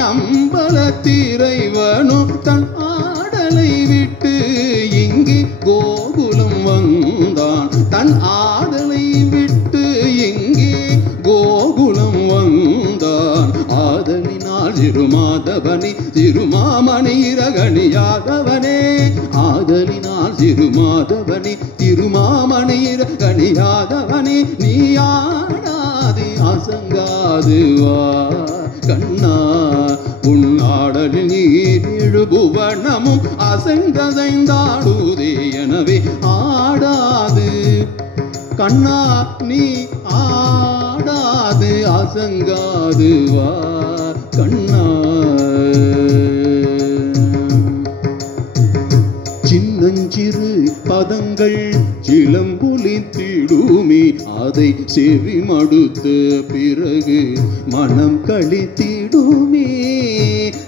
அம்பல திரைவனும் தன் ஆடலை விட்டு இங்கே கோகுலம் வந்தான் தன் ஆடலை விட்டு இங்கே கோகுலம் வந்தான் ஆதலினால் திருமாதவனே திருமாமணி இரகணியாதவனே ஆதலினால் திருமாதவனே திருமாமணி இரகணியாதவனே நீ ஆடாது அசங்காது வா கண்ணா உன் ஆடலில் நீர் புவனமும் அசைந்தசைந்தாடுதே எனவே ஆடாது கண்ணா நீ ஆடாது அசங்காது வா கண்ணா அதை செவி மடுத்த பிறகு மனம் களித்திடுமே.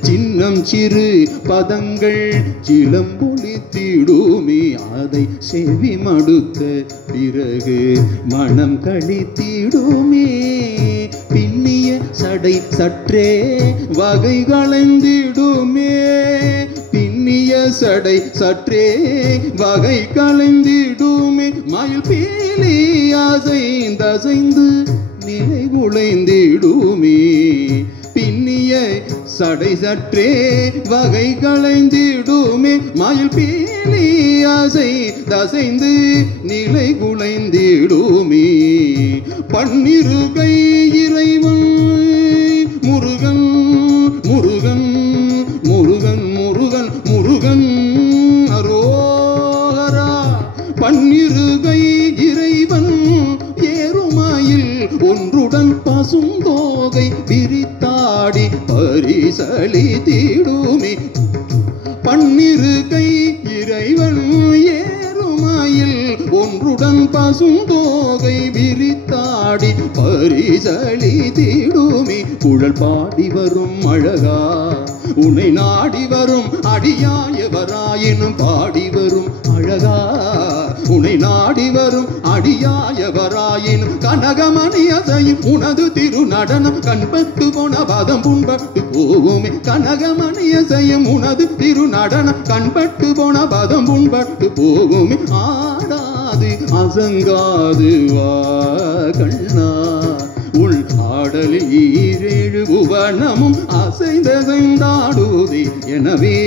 சின்னம் சிறு பதங்கள் சிலம்பொலித்திடுமே. அதை செவி மடுத்த பிறகு மனம் களித்திடுமே. பின்னிய சடை சற்றே வகை களைந்திடுமே. பின்னிய சடை சற்றே வகை களைந்திடுமே. மயில் பீலி அசைந்தசைந்து நிலை குலைந்திடுமே. பின்னிய சடை சற்றே வகை களைந்திடுமே. மயில் பீலி அசைந்தசைந்து நிலை குலைந்திடுமே. பன்னிருகை இறைவன் முருகன் முருகன் முருகன் முருகன் முருகன் அரோகரா. பன்னிருகை இறைவன் ஏறுமாயில் ஒன்றுடன் பசுந்தோகை விரித்தாடி பரிசளித்திடுமே. பன்னிருகை இறைவன் ஏறுமாயில் ஒன்றுடன் பசுந்தோகை விரித்தாடி பரிசளித்திடுமே. குழல் பாடி வரும் அழகா உன்னை நாடி வரும் அடியாயவராயினும் பாடி வரும் அழகா உன்னை நாடி வரும் அடியாயவராயினும் கனகமணி அசையும் உனது திரு நடனம் கண்பட்டு போன பதம் புண்பட்டு போகுமே. கனகமணி அசையும் உனது திரு நடனம் கண்பட்டு போன பதம் புண்பட்டு போகுமே. ஆடாது அசங்காது வா கண்ணா உள் ஆடலில் ஈரேழு புவனமும் அசைந்தசைந்தாடுதே. எனவே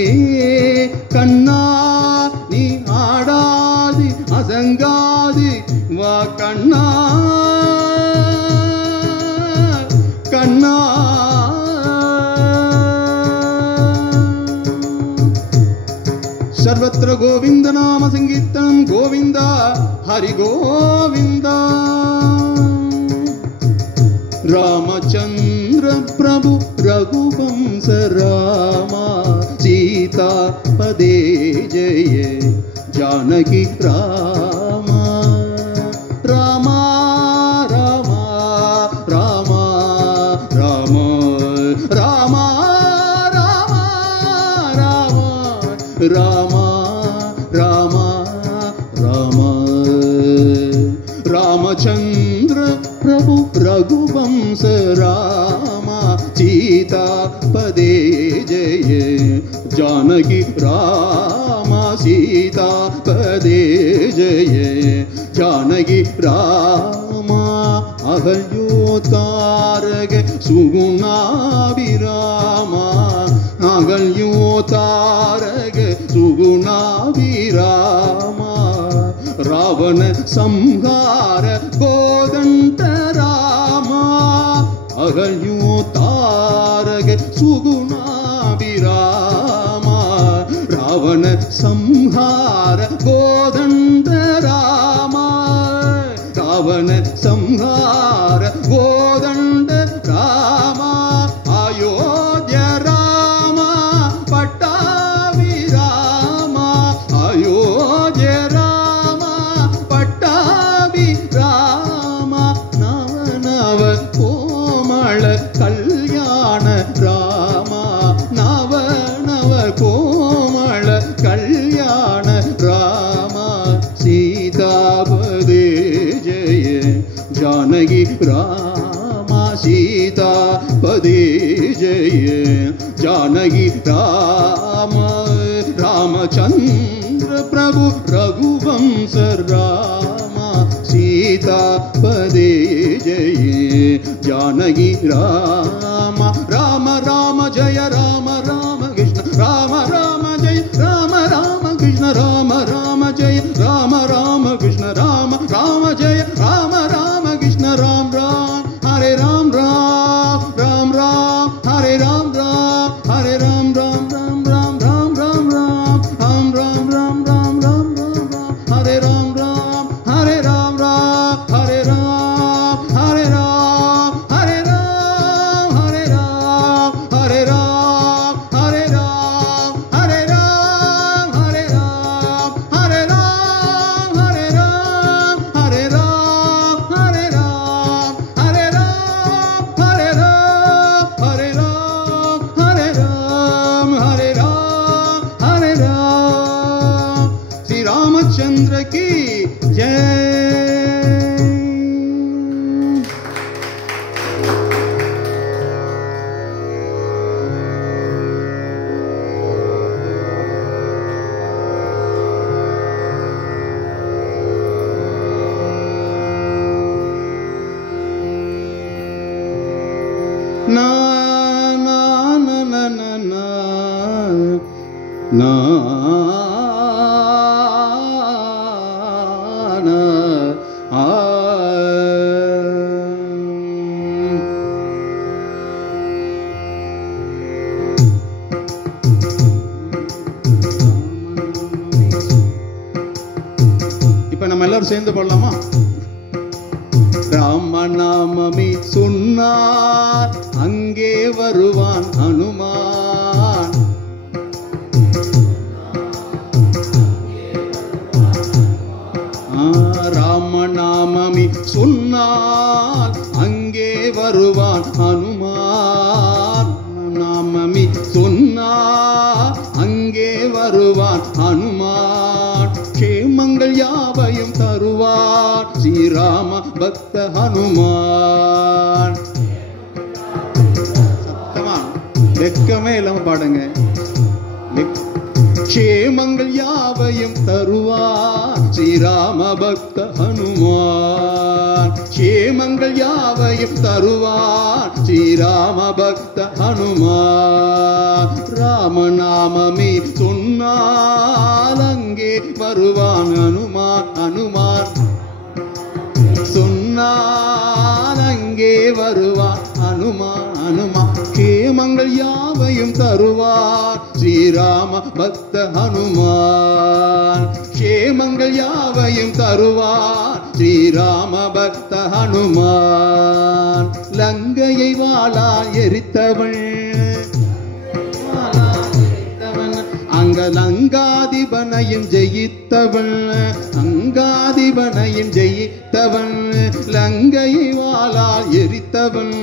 கண்ணா நீ ஆடாது அசங்காது வா கண்ணா கண்ணா. सर्वत्र गोविंद नाम संकीर्तनम गोविंदा हरि गोविंदा. रामचंद्र प्रभु रघुवंश रामा सीता पदे जय जानकी रामा. रामा रामा रामा रामा रामा रामा रामा रामा रामा. रामचंद्र प्रभु रघुवंश रामा सीता पदे जय जानकी रामा सीता पदे जय जानकी रामा. अहल्योतारक सुगुणाभिरामा अगल्योतारक सुगुणाभिरामा. रावण संहार गोदंड रामा अगल्योतारक सुगुणाभिरामा. रावण संहार गोदंड रामा रावण संहार गोदंड रामा. अयोध्य रामा पट्टाभि रामा अयोध्य रामा पट्टाभि रामा. नव नव कोमल कल्याण रामा नव नव कोमल कल्याण रामा. सीतापदे जय जानकी रामा सीता पदे जय जानकी रामा. रामचंद्र प्रभु रघुवंश रामा सीता पदे जय जानकी रामा. राम राम जय राम राम कृष्ण राम राम जय राम राम कृष्ण राम राम जय राम राम कृष्ण राम राम जय राम राम कृष्ण राम राम हरे राम राम राम राम हरे राम राम हरे राम राम राम राम राम राम राम राम राम राम राम राम राम राम हरे राम राम हरे राम राम हरे राम हरे राम हरे राम हरे राम हरे राम हरे राम हरे राम हरे राम हरे राम हरे राम हरे राम हरे இப்ப நம்ம எல்லாரும் சேர்ந்து பாடலாமா? ராமநாமமே சொன்னார் அங்கே வருவான் ஹனுமான். ராமநாமமே சொன்னால் அங்கே வருவான் ஹனுமான். நாமமே சொன்னார் அங்கே வருவான் ஹனுமான். கேமங்கள் யாவையும் தருவார் ஸ்ரீராம பக்த ஹனுமான். சத்தமா வெக்கமே இல்லாம பாடுங்க. கேமங்கள் யாவையும் தருவார் ஸ்ரீராம பக்த ஹனுமான். கேமங்கள் யாவையும் தருவார் ஸ்ரீராம பக்த ஹனுமான். ராமநாமமே சொன்னால் அங்கே வருவான் ஹனுமான். ஹனுமான் சொன்னால் அங்கே வருவான் ஹனுமான். ஹனுமான் கேமங்கள் யாவையும் தருவார் ஸ்ரீராம பக்த ஹனுமான். கேமங்கள் யாவையும் தருவார் ஸ்ரீராம பக்த ஹனுமான். லங்கையை வாளால் எரித்தவன் அங்க லங்காதிபனையும் ஜெயித்தவன். அங்காதிபனையும் ஜெயித்தவன் லங்கையை வாளால் எரித்தவன்.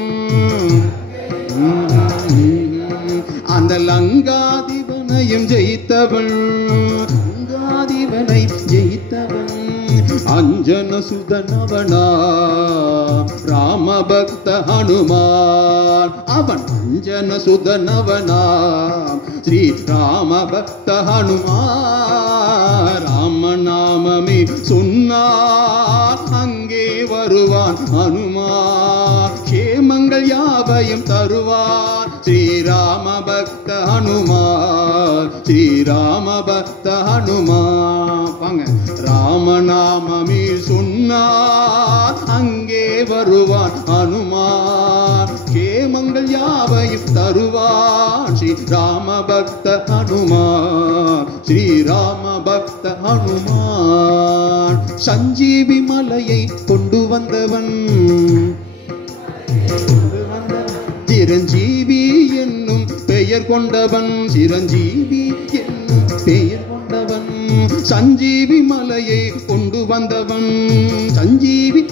அந்த லங்காதிபனையும் ஜெயித்தவன். லங்காதிபனை ஜெயித்தவன் அஞ்சன சுதனவனா ராம பக்த ஹனுமான். அவன் அஞ்சன சுதனவனா ஸ்ரீ ராம பக்த ஹனுமான். ராமநாமமே சொன்னார் அங்கே வருவான் ஹனுமான். கேமங்கள் யாவையும் தருவார் ஸ்ரீராம பக்த ஹனுமான். ஸ்ரீராம பக்த ஹனுமான். வாங்க. ராமநாமமே சொன்னார் அங்கே வருவான் ஹனுமான். கேமங்கள் யாவையும் தருவான் ஸ்ரீராம பக்த ஹனுமான். ஸ்ரீராம பக்த ஹனுமான். சஞ்சீவி மலையை கொண்டு வந்தவன் சிரஞ்சீவி என்னும் பெயர் கொண்டவன். சிரஞ்சீவி என்னும் பெயர் கொண்டவன். சஞ்சீவி மலையை கொண்டு வந்தவன். சஞ்சீவி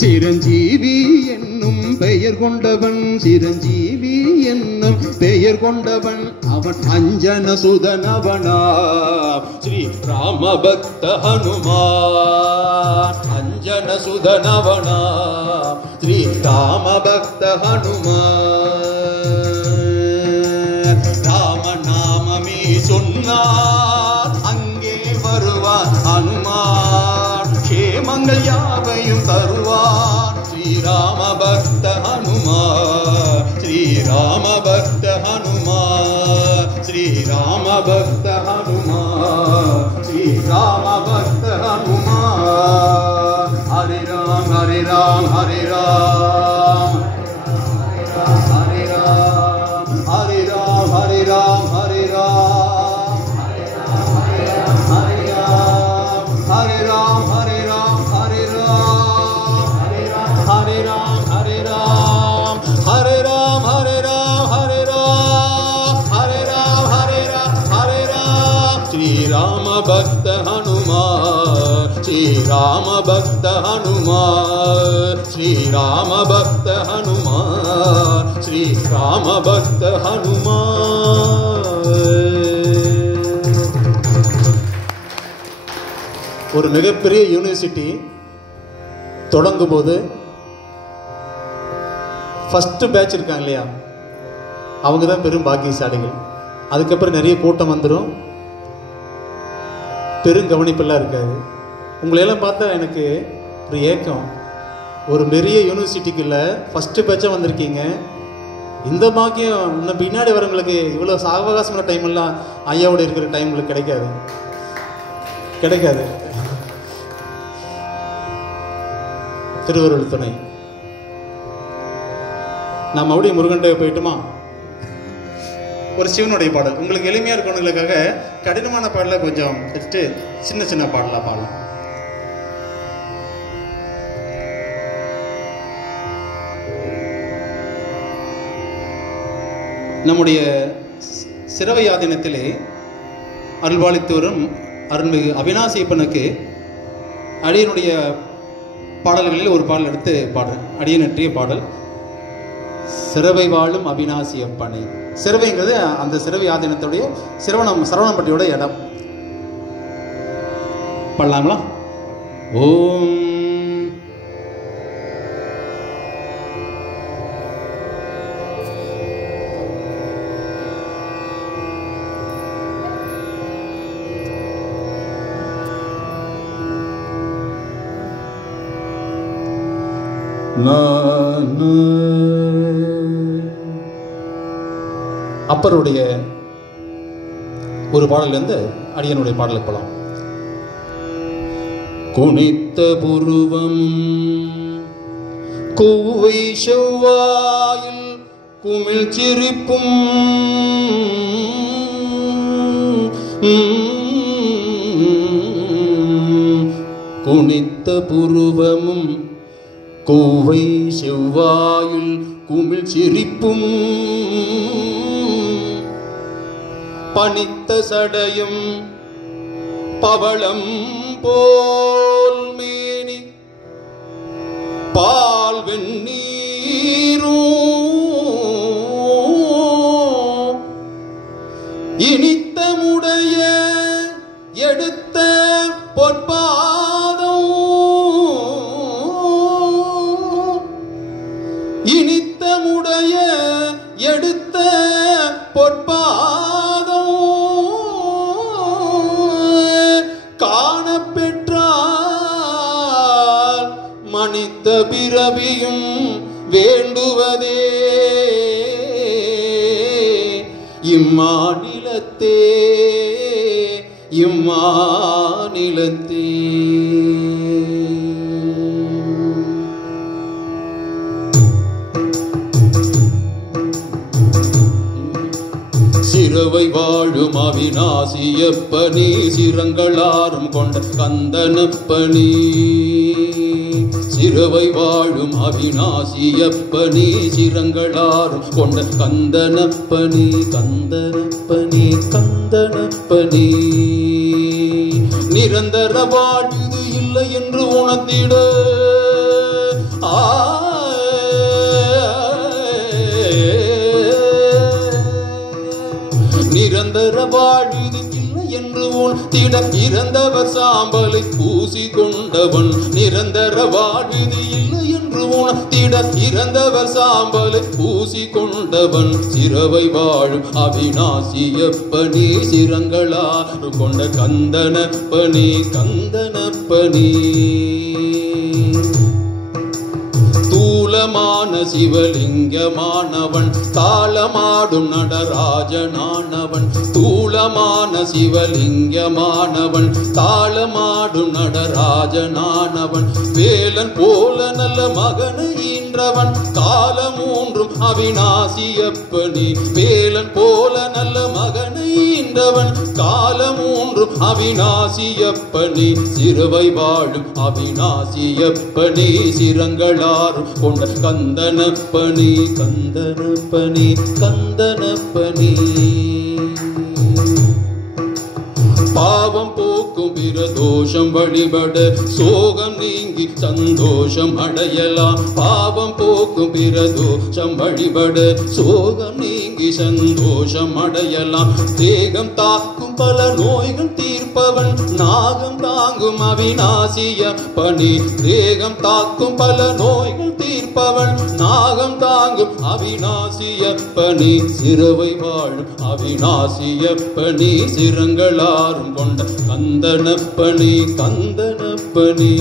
சிரஞ்சீவி என்னும் பெயர் கொண்டவன். சிரஞ்சீவி என்னும் பெயர் கொண்டவன். அவன் அஞ்சன சுதனவனா ஸ்ரீ ராம பக்த ஹனுமான். அஞ்சன சுதனவனா ஸ்ரீ ராம பக்த ஹனுமான். ராமநாமமே சொன்னார் அங்கே வருவான் ஹனுமான். கேமங்கள் யாவையும் தருவான் ஸ்ரீராம பக்த ஹனுமான். ஸ்ரீராம பக்த ஹனுமான். ஸ்ரீராம பக்த ஹனுமான். ஸ்ரீராம பக்த ஹனுமான். ஹரே ராம் ஹரே ராம் ஹரே ராம் ஹரே ராம் ஹரே ராம் ஹரே ராம் ஹரே ராம் ஹரே ராம் ஹரே ராம் ஹரே ராம் ஹரே ராம் ஹரே ராம் ஹரே ராம் ஹரே ராம் ஹரே ராம் ஹரே ராம் ஹரே ராம் ஹரே ராம் ஹரே ராம். ஸ்ரீராம பக்த ஹனுமான். ஸ்ரீராம பக்த ஹனுமான். ஸ்ரீராம பக்த ஹனுமான். ஸ்ரீராம பக்த ஹனுமான். ஒரு மிகப்பெரிய யூனிவர்சிட்டி தொடங்கும் போது ஃபர்ஸ்ட் பேட்ச் இருக்காங்க இல்லையா, அவங்க தான் பெரும் பாக்கியசாலிகள். அதுக்கப்புறம் நிறைய கூட்டம் வந்துடும், பெரும் கவனிப்பெல்லாம் இருக்காது. உங்களையெல்லாம் பார்த்தா எனக்கு ஒரு ஏக்கம். ஒரு பெரிய யூனிவர்சிட்டிக்குள்ள ஃபஸ்ட்டு பேட்சாக வந்திருக்கீங்க, இந்த பாக்கியம் இன்னும் பின்னாடி வரவங்களுக்கு இவ்வளோ சாவகாசமான டைம் எல்லாம் ஐயாவோட இருக்கிற டைம்களுக்கு கிடைக்காது. திருவருள் துணை. நான் மறுபடியும் முருகன்ட போயிட்டுமா? ஒரு சிவனுடைய பாடல் உங்களுக்கு எளிமையா இருக்கணுங்களுக்காக கடினமான பாடலை கொஞ்சம் எடுத்துட்டு சின்ன சின்ன பாடலா பாடலாம். நம்முடைய சிரவையாதீனத்திலே அருள்வாளித்து வரும் அருள்மிகு அவிநாசியப்பனுக்கு அடியனுடைய பாடல்களில் ஒரு பாடல் எடுத்து பாடுறேன். அடியனற்றிய பாடல் சிரவை வாழும் அவிநாசியப்பனை. சிரவைங்கிறது அந்த சிரவை ஆதீனத்துடைய சரவணம்பட்டியோட இடம். பாடலாங்களா? ஓம் அப்பருடைய ஒரு பாடலிருந்து அடியனுடைய பாடலுக்கு போலாம். குனித்த புருவம் கூவை செவ்வாயில் குமிழ் சிரிப்பும் குனித்த புருவமும் கூவை செவ்வாயில் குமிழ் சிரிப்பும் பனித்த சடையும் பவளம் போல் மேனி பால் வெண்ணீரும் இனித்தமுடைய எடுத்த பொற்பாதம் இனித்தமுடைய எடுத்த பொற்பாதம் காணப்பெற்றால் மனித பிறவியும் வேண்டுவதே இம்மாநிலத்தே சிரவை வாழும் அவிநாசியப்பனி சிரங்களாரும் கொண்ட கந்தனப்பனி சிரவை வாழும் அவிநாசியப்பனி சிரங்களாரும் கொண்ட கந்தனப்பனி கந்தனப்பனி கந்தனப்பனி நிரந்தர வாழ்வு இல்லை என்று உணர்ந்திட நிரந்தர வாழ்வு இல்லை என்று உணர்த்திட இறந்தவர் சாம்பலை பூசி கொண்டவன் நிரந்தர வாழ்வு இல்லை என்று உணர்த்திட இறந்தவர் சாம்பலை பூசி கொண்டவன் சிரவை வாழும் அவிநாசியப்பனி சிரங்களாறு கொண்ட கந்தனப்பனி கந்தனப்பனி தூலமான சிவலிங்கமானவன் தாளமாடும் நடராஜனானவன் தூளமான சிவலிங்கமானவன் தாளமாடும் நடராஜனானவன் வேலன் போல நல்ல மகனை ஈன்றவன் காலமூன்றும் அவிநாசியப்பனி வேலன் போல நல்ல மகனை ஈன்றவன் காலமூன்றும் அவிநாசியப்பனி சிறுவை வாழும் அவிநாசியப்பனி சிரங்களாறு கொண்ட கந்தனப்பனி கந்தனப்பனி கந்தனப்பனி பாவம் போக்கும் பிரதோஷம் வழிபட சோகம் நீங்கி சந்தோஷம் அடையலாம் பாவம் போக்கும் பிரதோஷம் வழிபட சோகம் நீங்கி சந்தோஷம் அடையலாம் தேகம் தாக்கும் பல நோய்கள் தீர்ப்பவன் நாகம் தாங்கும் அவிநாசியப்பனி தேகம் தாக்கும் பல நோய்கள் தீர்ப்பவன் நாகம் தாங்கும் அவிநாசியப்பனி சிறுவை வாழும் அவிநாசியப்பனி சிரங்களாரும் கொண்ட கந்தனப்பனி கந்தனப்பனி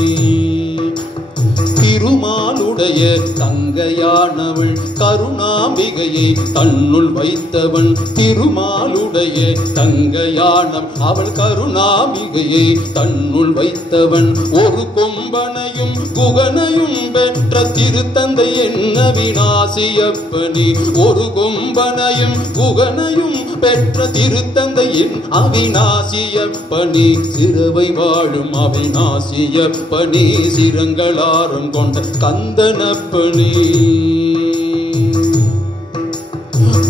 திருமாலுடன் திருமாலுடைய தங்கையானவள் கருணாம்பிகையை தன்னுள் வைத்தவன் திருமாலுடைய தங்கையானம் அவள் கருணாம்பிகையை தன்னுள் வைத்தவன் ஒரு கொம்பனையும் குகனையும் பெற்ற திருத்தந்தை என்ன விநாசியப்பனி ஒரு கொம்பனையும் குகனையும் பெற்ற திருத்தந்தையின் அவிநாசியப்பனி சிறுவை வாழும் அவிநாசியப்பனி சிரங்களாரும் கொண்ட கந்தனப்பனி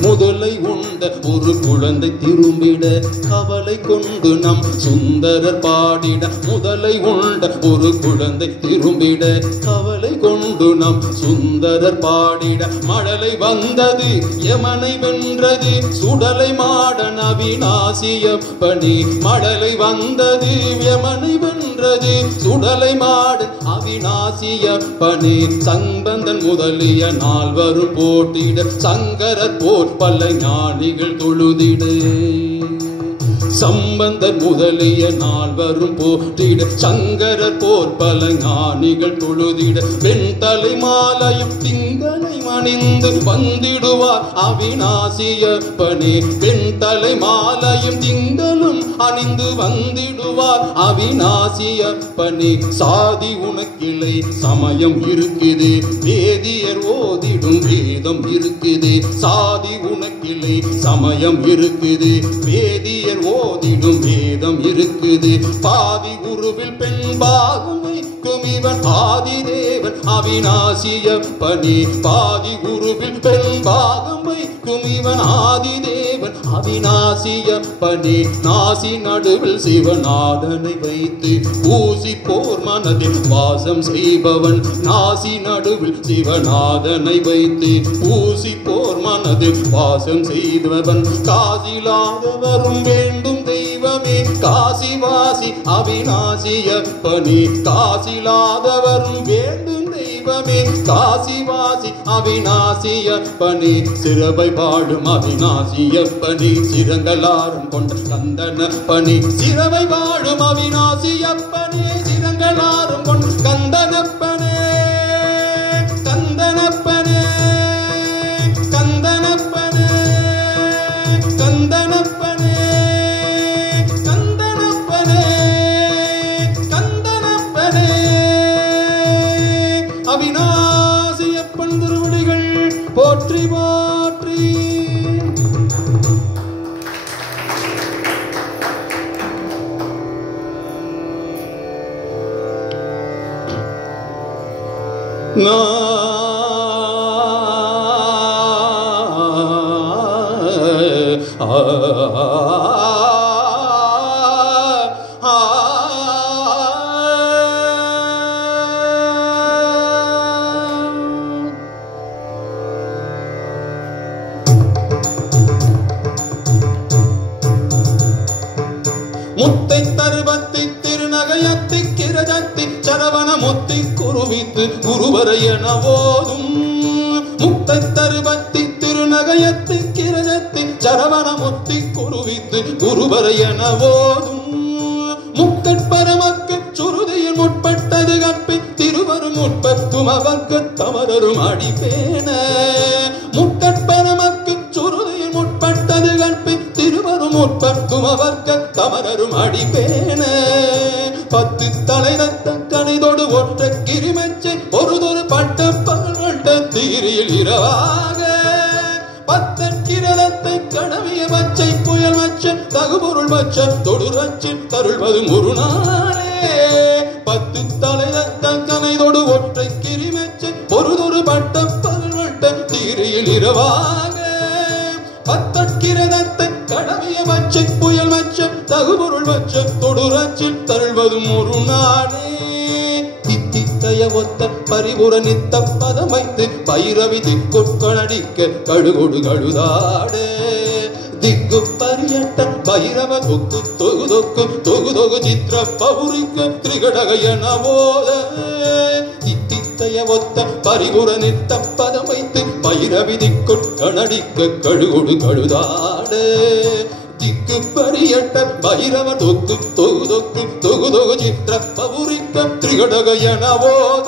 முதலை உண்ட ஒரு குழந்தை திரும்பிட கவலை கொண்டு நம் சுந்தரர் பாடிட முதலை உண்ட ஒரு குழந்தை திரும்பிட கவலை கொண்டு நம் சுந்தரர் பாடிட மழலை வந்தது யமனை வென்றது சுடலை மாடன் அவிநாசியப்பனி மழலை வந்தது யமனை வென்றது சுடலை மாடன் அவிநாசியப்பனி சம்பந்தன் முதலிய நால்வரும் போட்டிட சங்கரர் போர் பல ஞானிகள் தொழுதிடு சம்பந்தர் முதலிய நால்வரும் போற்றிட சங்கரர் போர் பல ஞானிகள் தொழுதிட பெண் தலை மாலையும் திங்களை மணிந்து வந்திடுவார் அவிநாசியப்பனே பெண் தலை மாலையும் திங்களும் அணிந்து வந்திடுவார் அவிநாசியப்பனே சாதி உனக்கிளை சமயம் இருக்குது வேதியர் ஓதிடும் வேதம் இருக்குது சாதி உனக்கிளை சமயம் இருக்குது வேதியர் ஓதிடும் வேதம் இருக்குது பாதி குருவில் பெண் பாகம் வைக்கும் இவன் ஆதிதேவன் அவிநாசியப்பனே பாதி குருவில் பெண் பாகம் வைக்கும் இவன் ஆதிதேவன் அவிநாசியப்பனே நாசி நடுவில் சிவநாதனை வைத்து பூசி போர் மனதில் வாசம் செய்பவன் நாசி நடுவில் சிவநாதனை வைத்து பூசி போர் மனதில் வாசம் செய்தவன் காசிலாதவரும் வேண்டும் தெய்வமே காசிவாசி அவிநாசியப்பனே காசிலாதவரும் வேண்டும் தெய்வமே காசிவாசி அவிநாசியப்பனே சிறவை பாடும் அவிநாசியப்பனே சிரங்களாரும் கொண்ட கந்தனப்பனே சிறவை பாடும் அவிநாசியப்பனே சிரங்களாரும் கொண்ட கந்தனப்பனே கந்தனப்பனே கந்தனப்பனே கந்தனப்பனே கந்தனப்பனே கந்தனப்பனே அவிநாசியப்பன் திருவடிகள் போற்றி போற்றி. முத்தை தருவத்தை திருநகையத்தை கிரஜத்தை சரவண முத்தை குருவித்து குருவரையன ஓதும் முத்தை தருவத்தை திருநகையத்தை கிரஜத்தை சரவண முத்தை குருவித்து குருவரையன ஓதும் முக்கட்பரமக்கு சுருதியில் முற்பட்டது கற்பி திருவரும் முற்பத்தும் அவர்க்கு தமரரும் அடிப்பேன முக்கட்பரமக்கு சுருதியில் முற்பட்டது கற்பி திருவரும் முற்பத்தும் அவர்க்கு தமரரும் அடிப்பேன பத்து தலை ரத்த கணிதோடு ஒற்ற கிரிமெச்சை ஒருதொரு பட்ட பகல்வட்ட தீரியில் இரவாக பத்தற்கிரதத்தை கடவிய மச்சை புயல் மச்ச தகுபொருள் மச்ச தொடுரச்சு தருள்வதும் ஒரு நாளே பத்து தலை ரத்த கனைதோடு ஒற்றை கிரிமெச்சை ஒருதொரு பட்ட பகல்வட்ட தீரியில் இரவாக பத்தற்கிரதத்தை கடவிய மச்சை புயல் மச்ச தகுபொருள் மச்ச தொடுரச்சில் தருள்வதும் ஒரு நாளே தித்தித்தைய ஒத்த பரிபுர நித்த பதம் வைத்து பைரவி திக்கொட்களடிக்க கழுகொடு கழுதாடு திக்கு பரியட்ட பைரவ தொக்கு தொகு தொக்கு தொகு தொகு சித்திர பவுரிக்க திரிகடகையன போத தித்தித்தைய ஒத்த பரிபுர நித்த பதம் வைத்து பைரவி திக்கொட்களடிக்க கழுகொடு கழுதாடு திக்கு பரியட்ட பைரவ தொக்கு தொகு தொக்கு தொகு தொகு சித்திர பவுரிக்க திரிகடகையன போத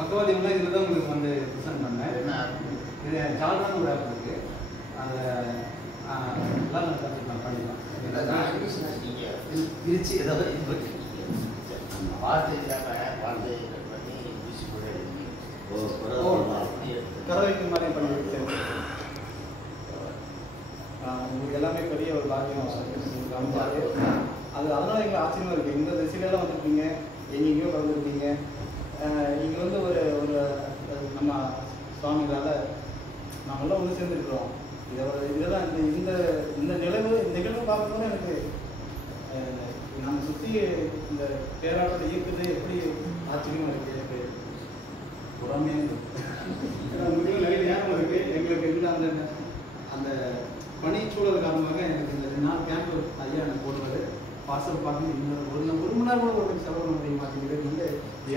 பக்கவாதியெல்லாம் இதில் தான் உங்களுக்கு வந்து ப்ரெசென்ட் பண்ணேன். இது ஜால்ரான்னு ஒரு ஆப் இருக்குது. அதை எல்லாம் நம்ம கற்றுக்கலாம், பண்ணிக்கலாம். பிரிச்சு ஏதாவது வார்த்தை இல்லாமல் வார்த்தை பண்ணி பிரிச்சு கூட கறவைக்கு மாதிரி பண்ணி உங்களுக்கு எல்லாமே பெரிய ஒரு பாக்கியம் அமைஞ்சாரு. அது அதனால எங்களுக்கு ஆச்சரியமாக இருக்குது. இந்த திசையிலலாம் வந்துருக்கீங்க, எங்கெங்கேயோ கலந்துருக்கீங்க. இங்கே வந்து ஒரு ஒரு நம்ம சுவாமிகளால் நாமெல்லாம் ஒன்று சேர்ந்துருக்குறோம். இதெல்லாம் இந்த இந்த நிகழ்வு பார்க்கும்போது எனக்கு நம்ம சுற்றி இந்த பேராட்டத்தை இயக்குது எப்படி ஆச்சரியமாக இருக்குது. எனக்கு புறமையாக இருக்குது. உங்களுக்கு நிறைய நேரம் இருக்குது. எங்களுக்கு இல்லை அந்த அந்த பணிச்சூழல் காரணமாக எனக்கு இந்த 2 நாள் கேம்ப் ஐயா எனக்கு போடுவார். பார்சல் பார்த்து இன்னொரு ஒரு மணி நேரம் கூட ஒரு செலவு பண்ண முடிய மாட்டேங்கிறது வந்து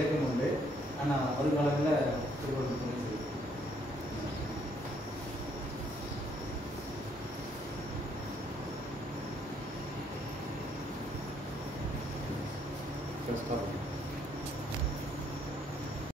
ஏக்கம் உண்டு. ஆனால் வருங்காலத்தில் திருவள்ளுவர் துணை செய்யும்.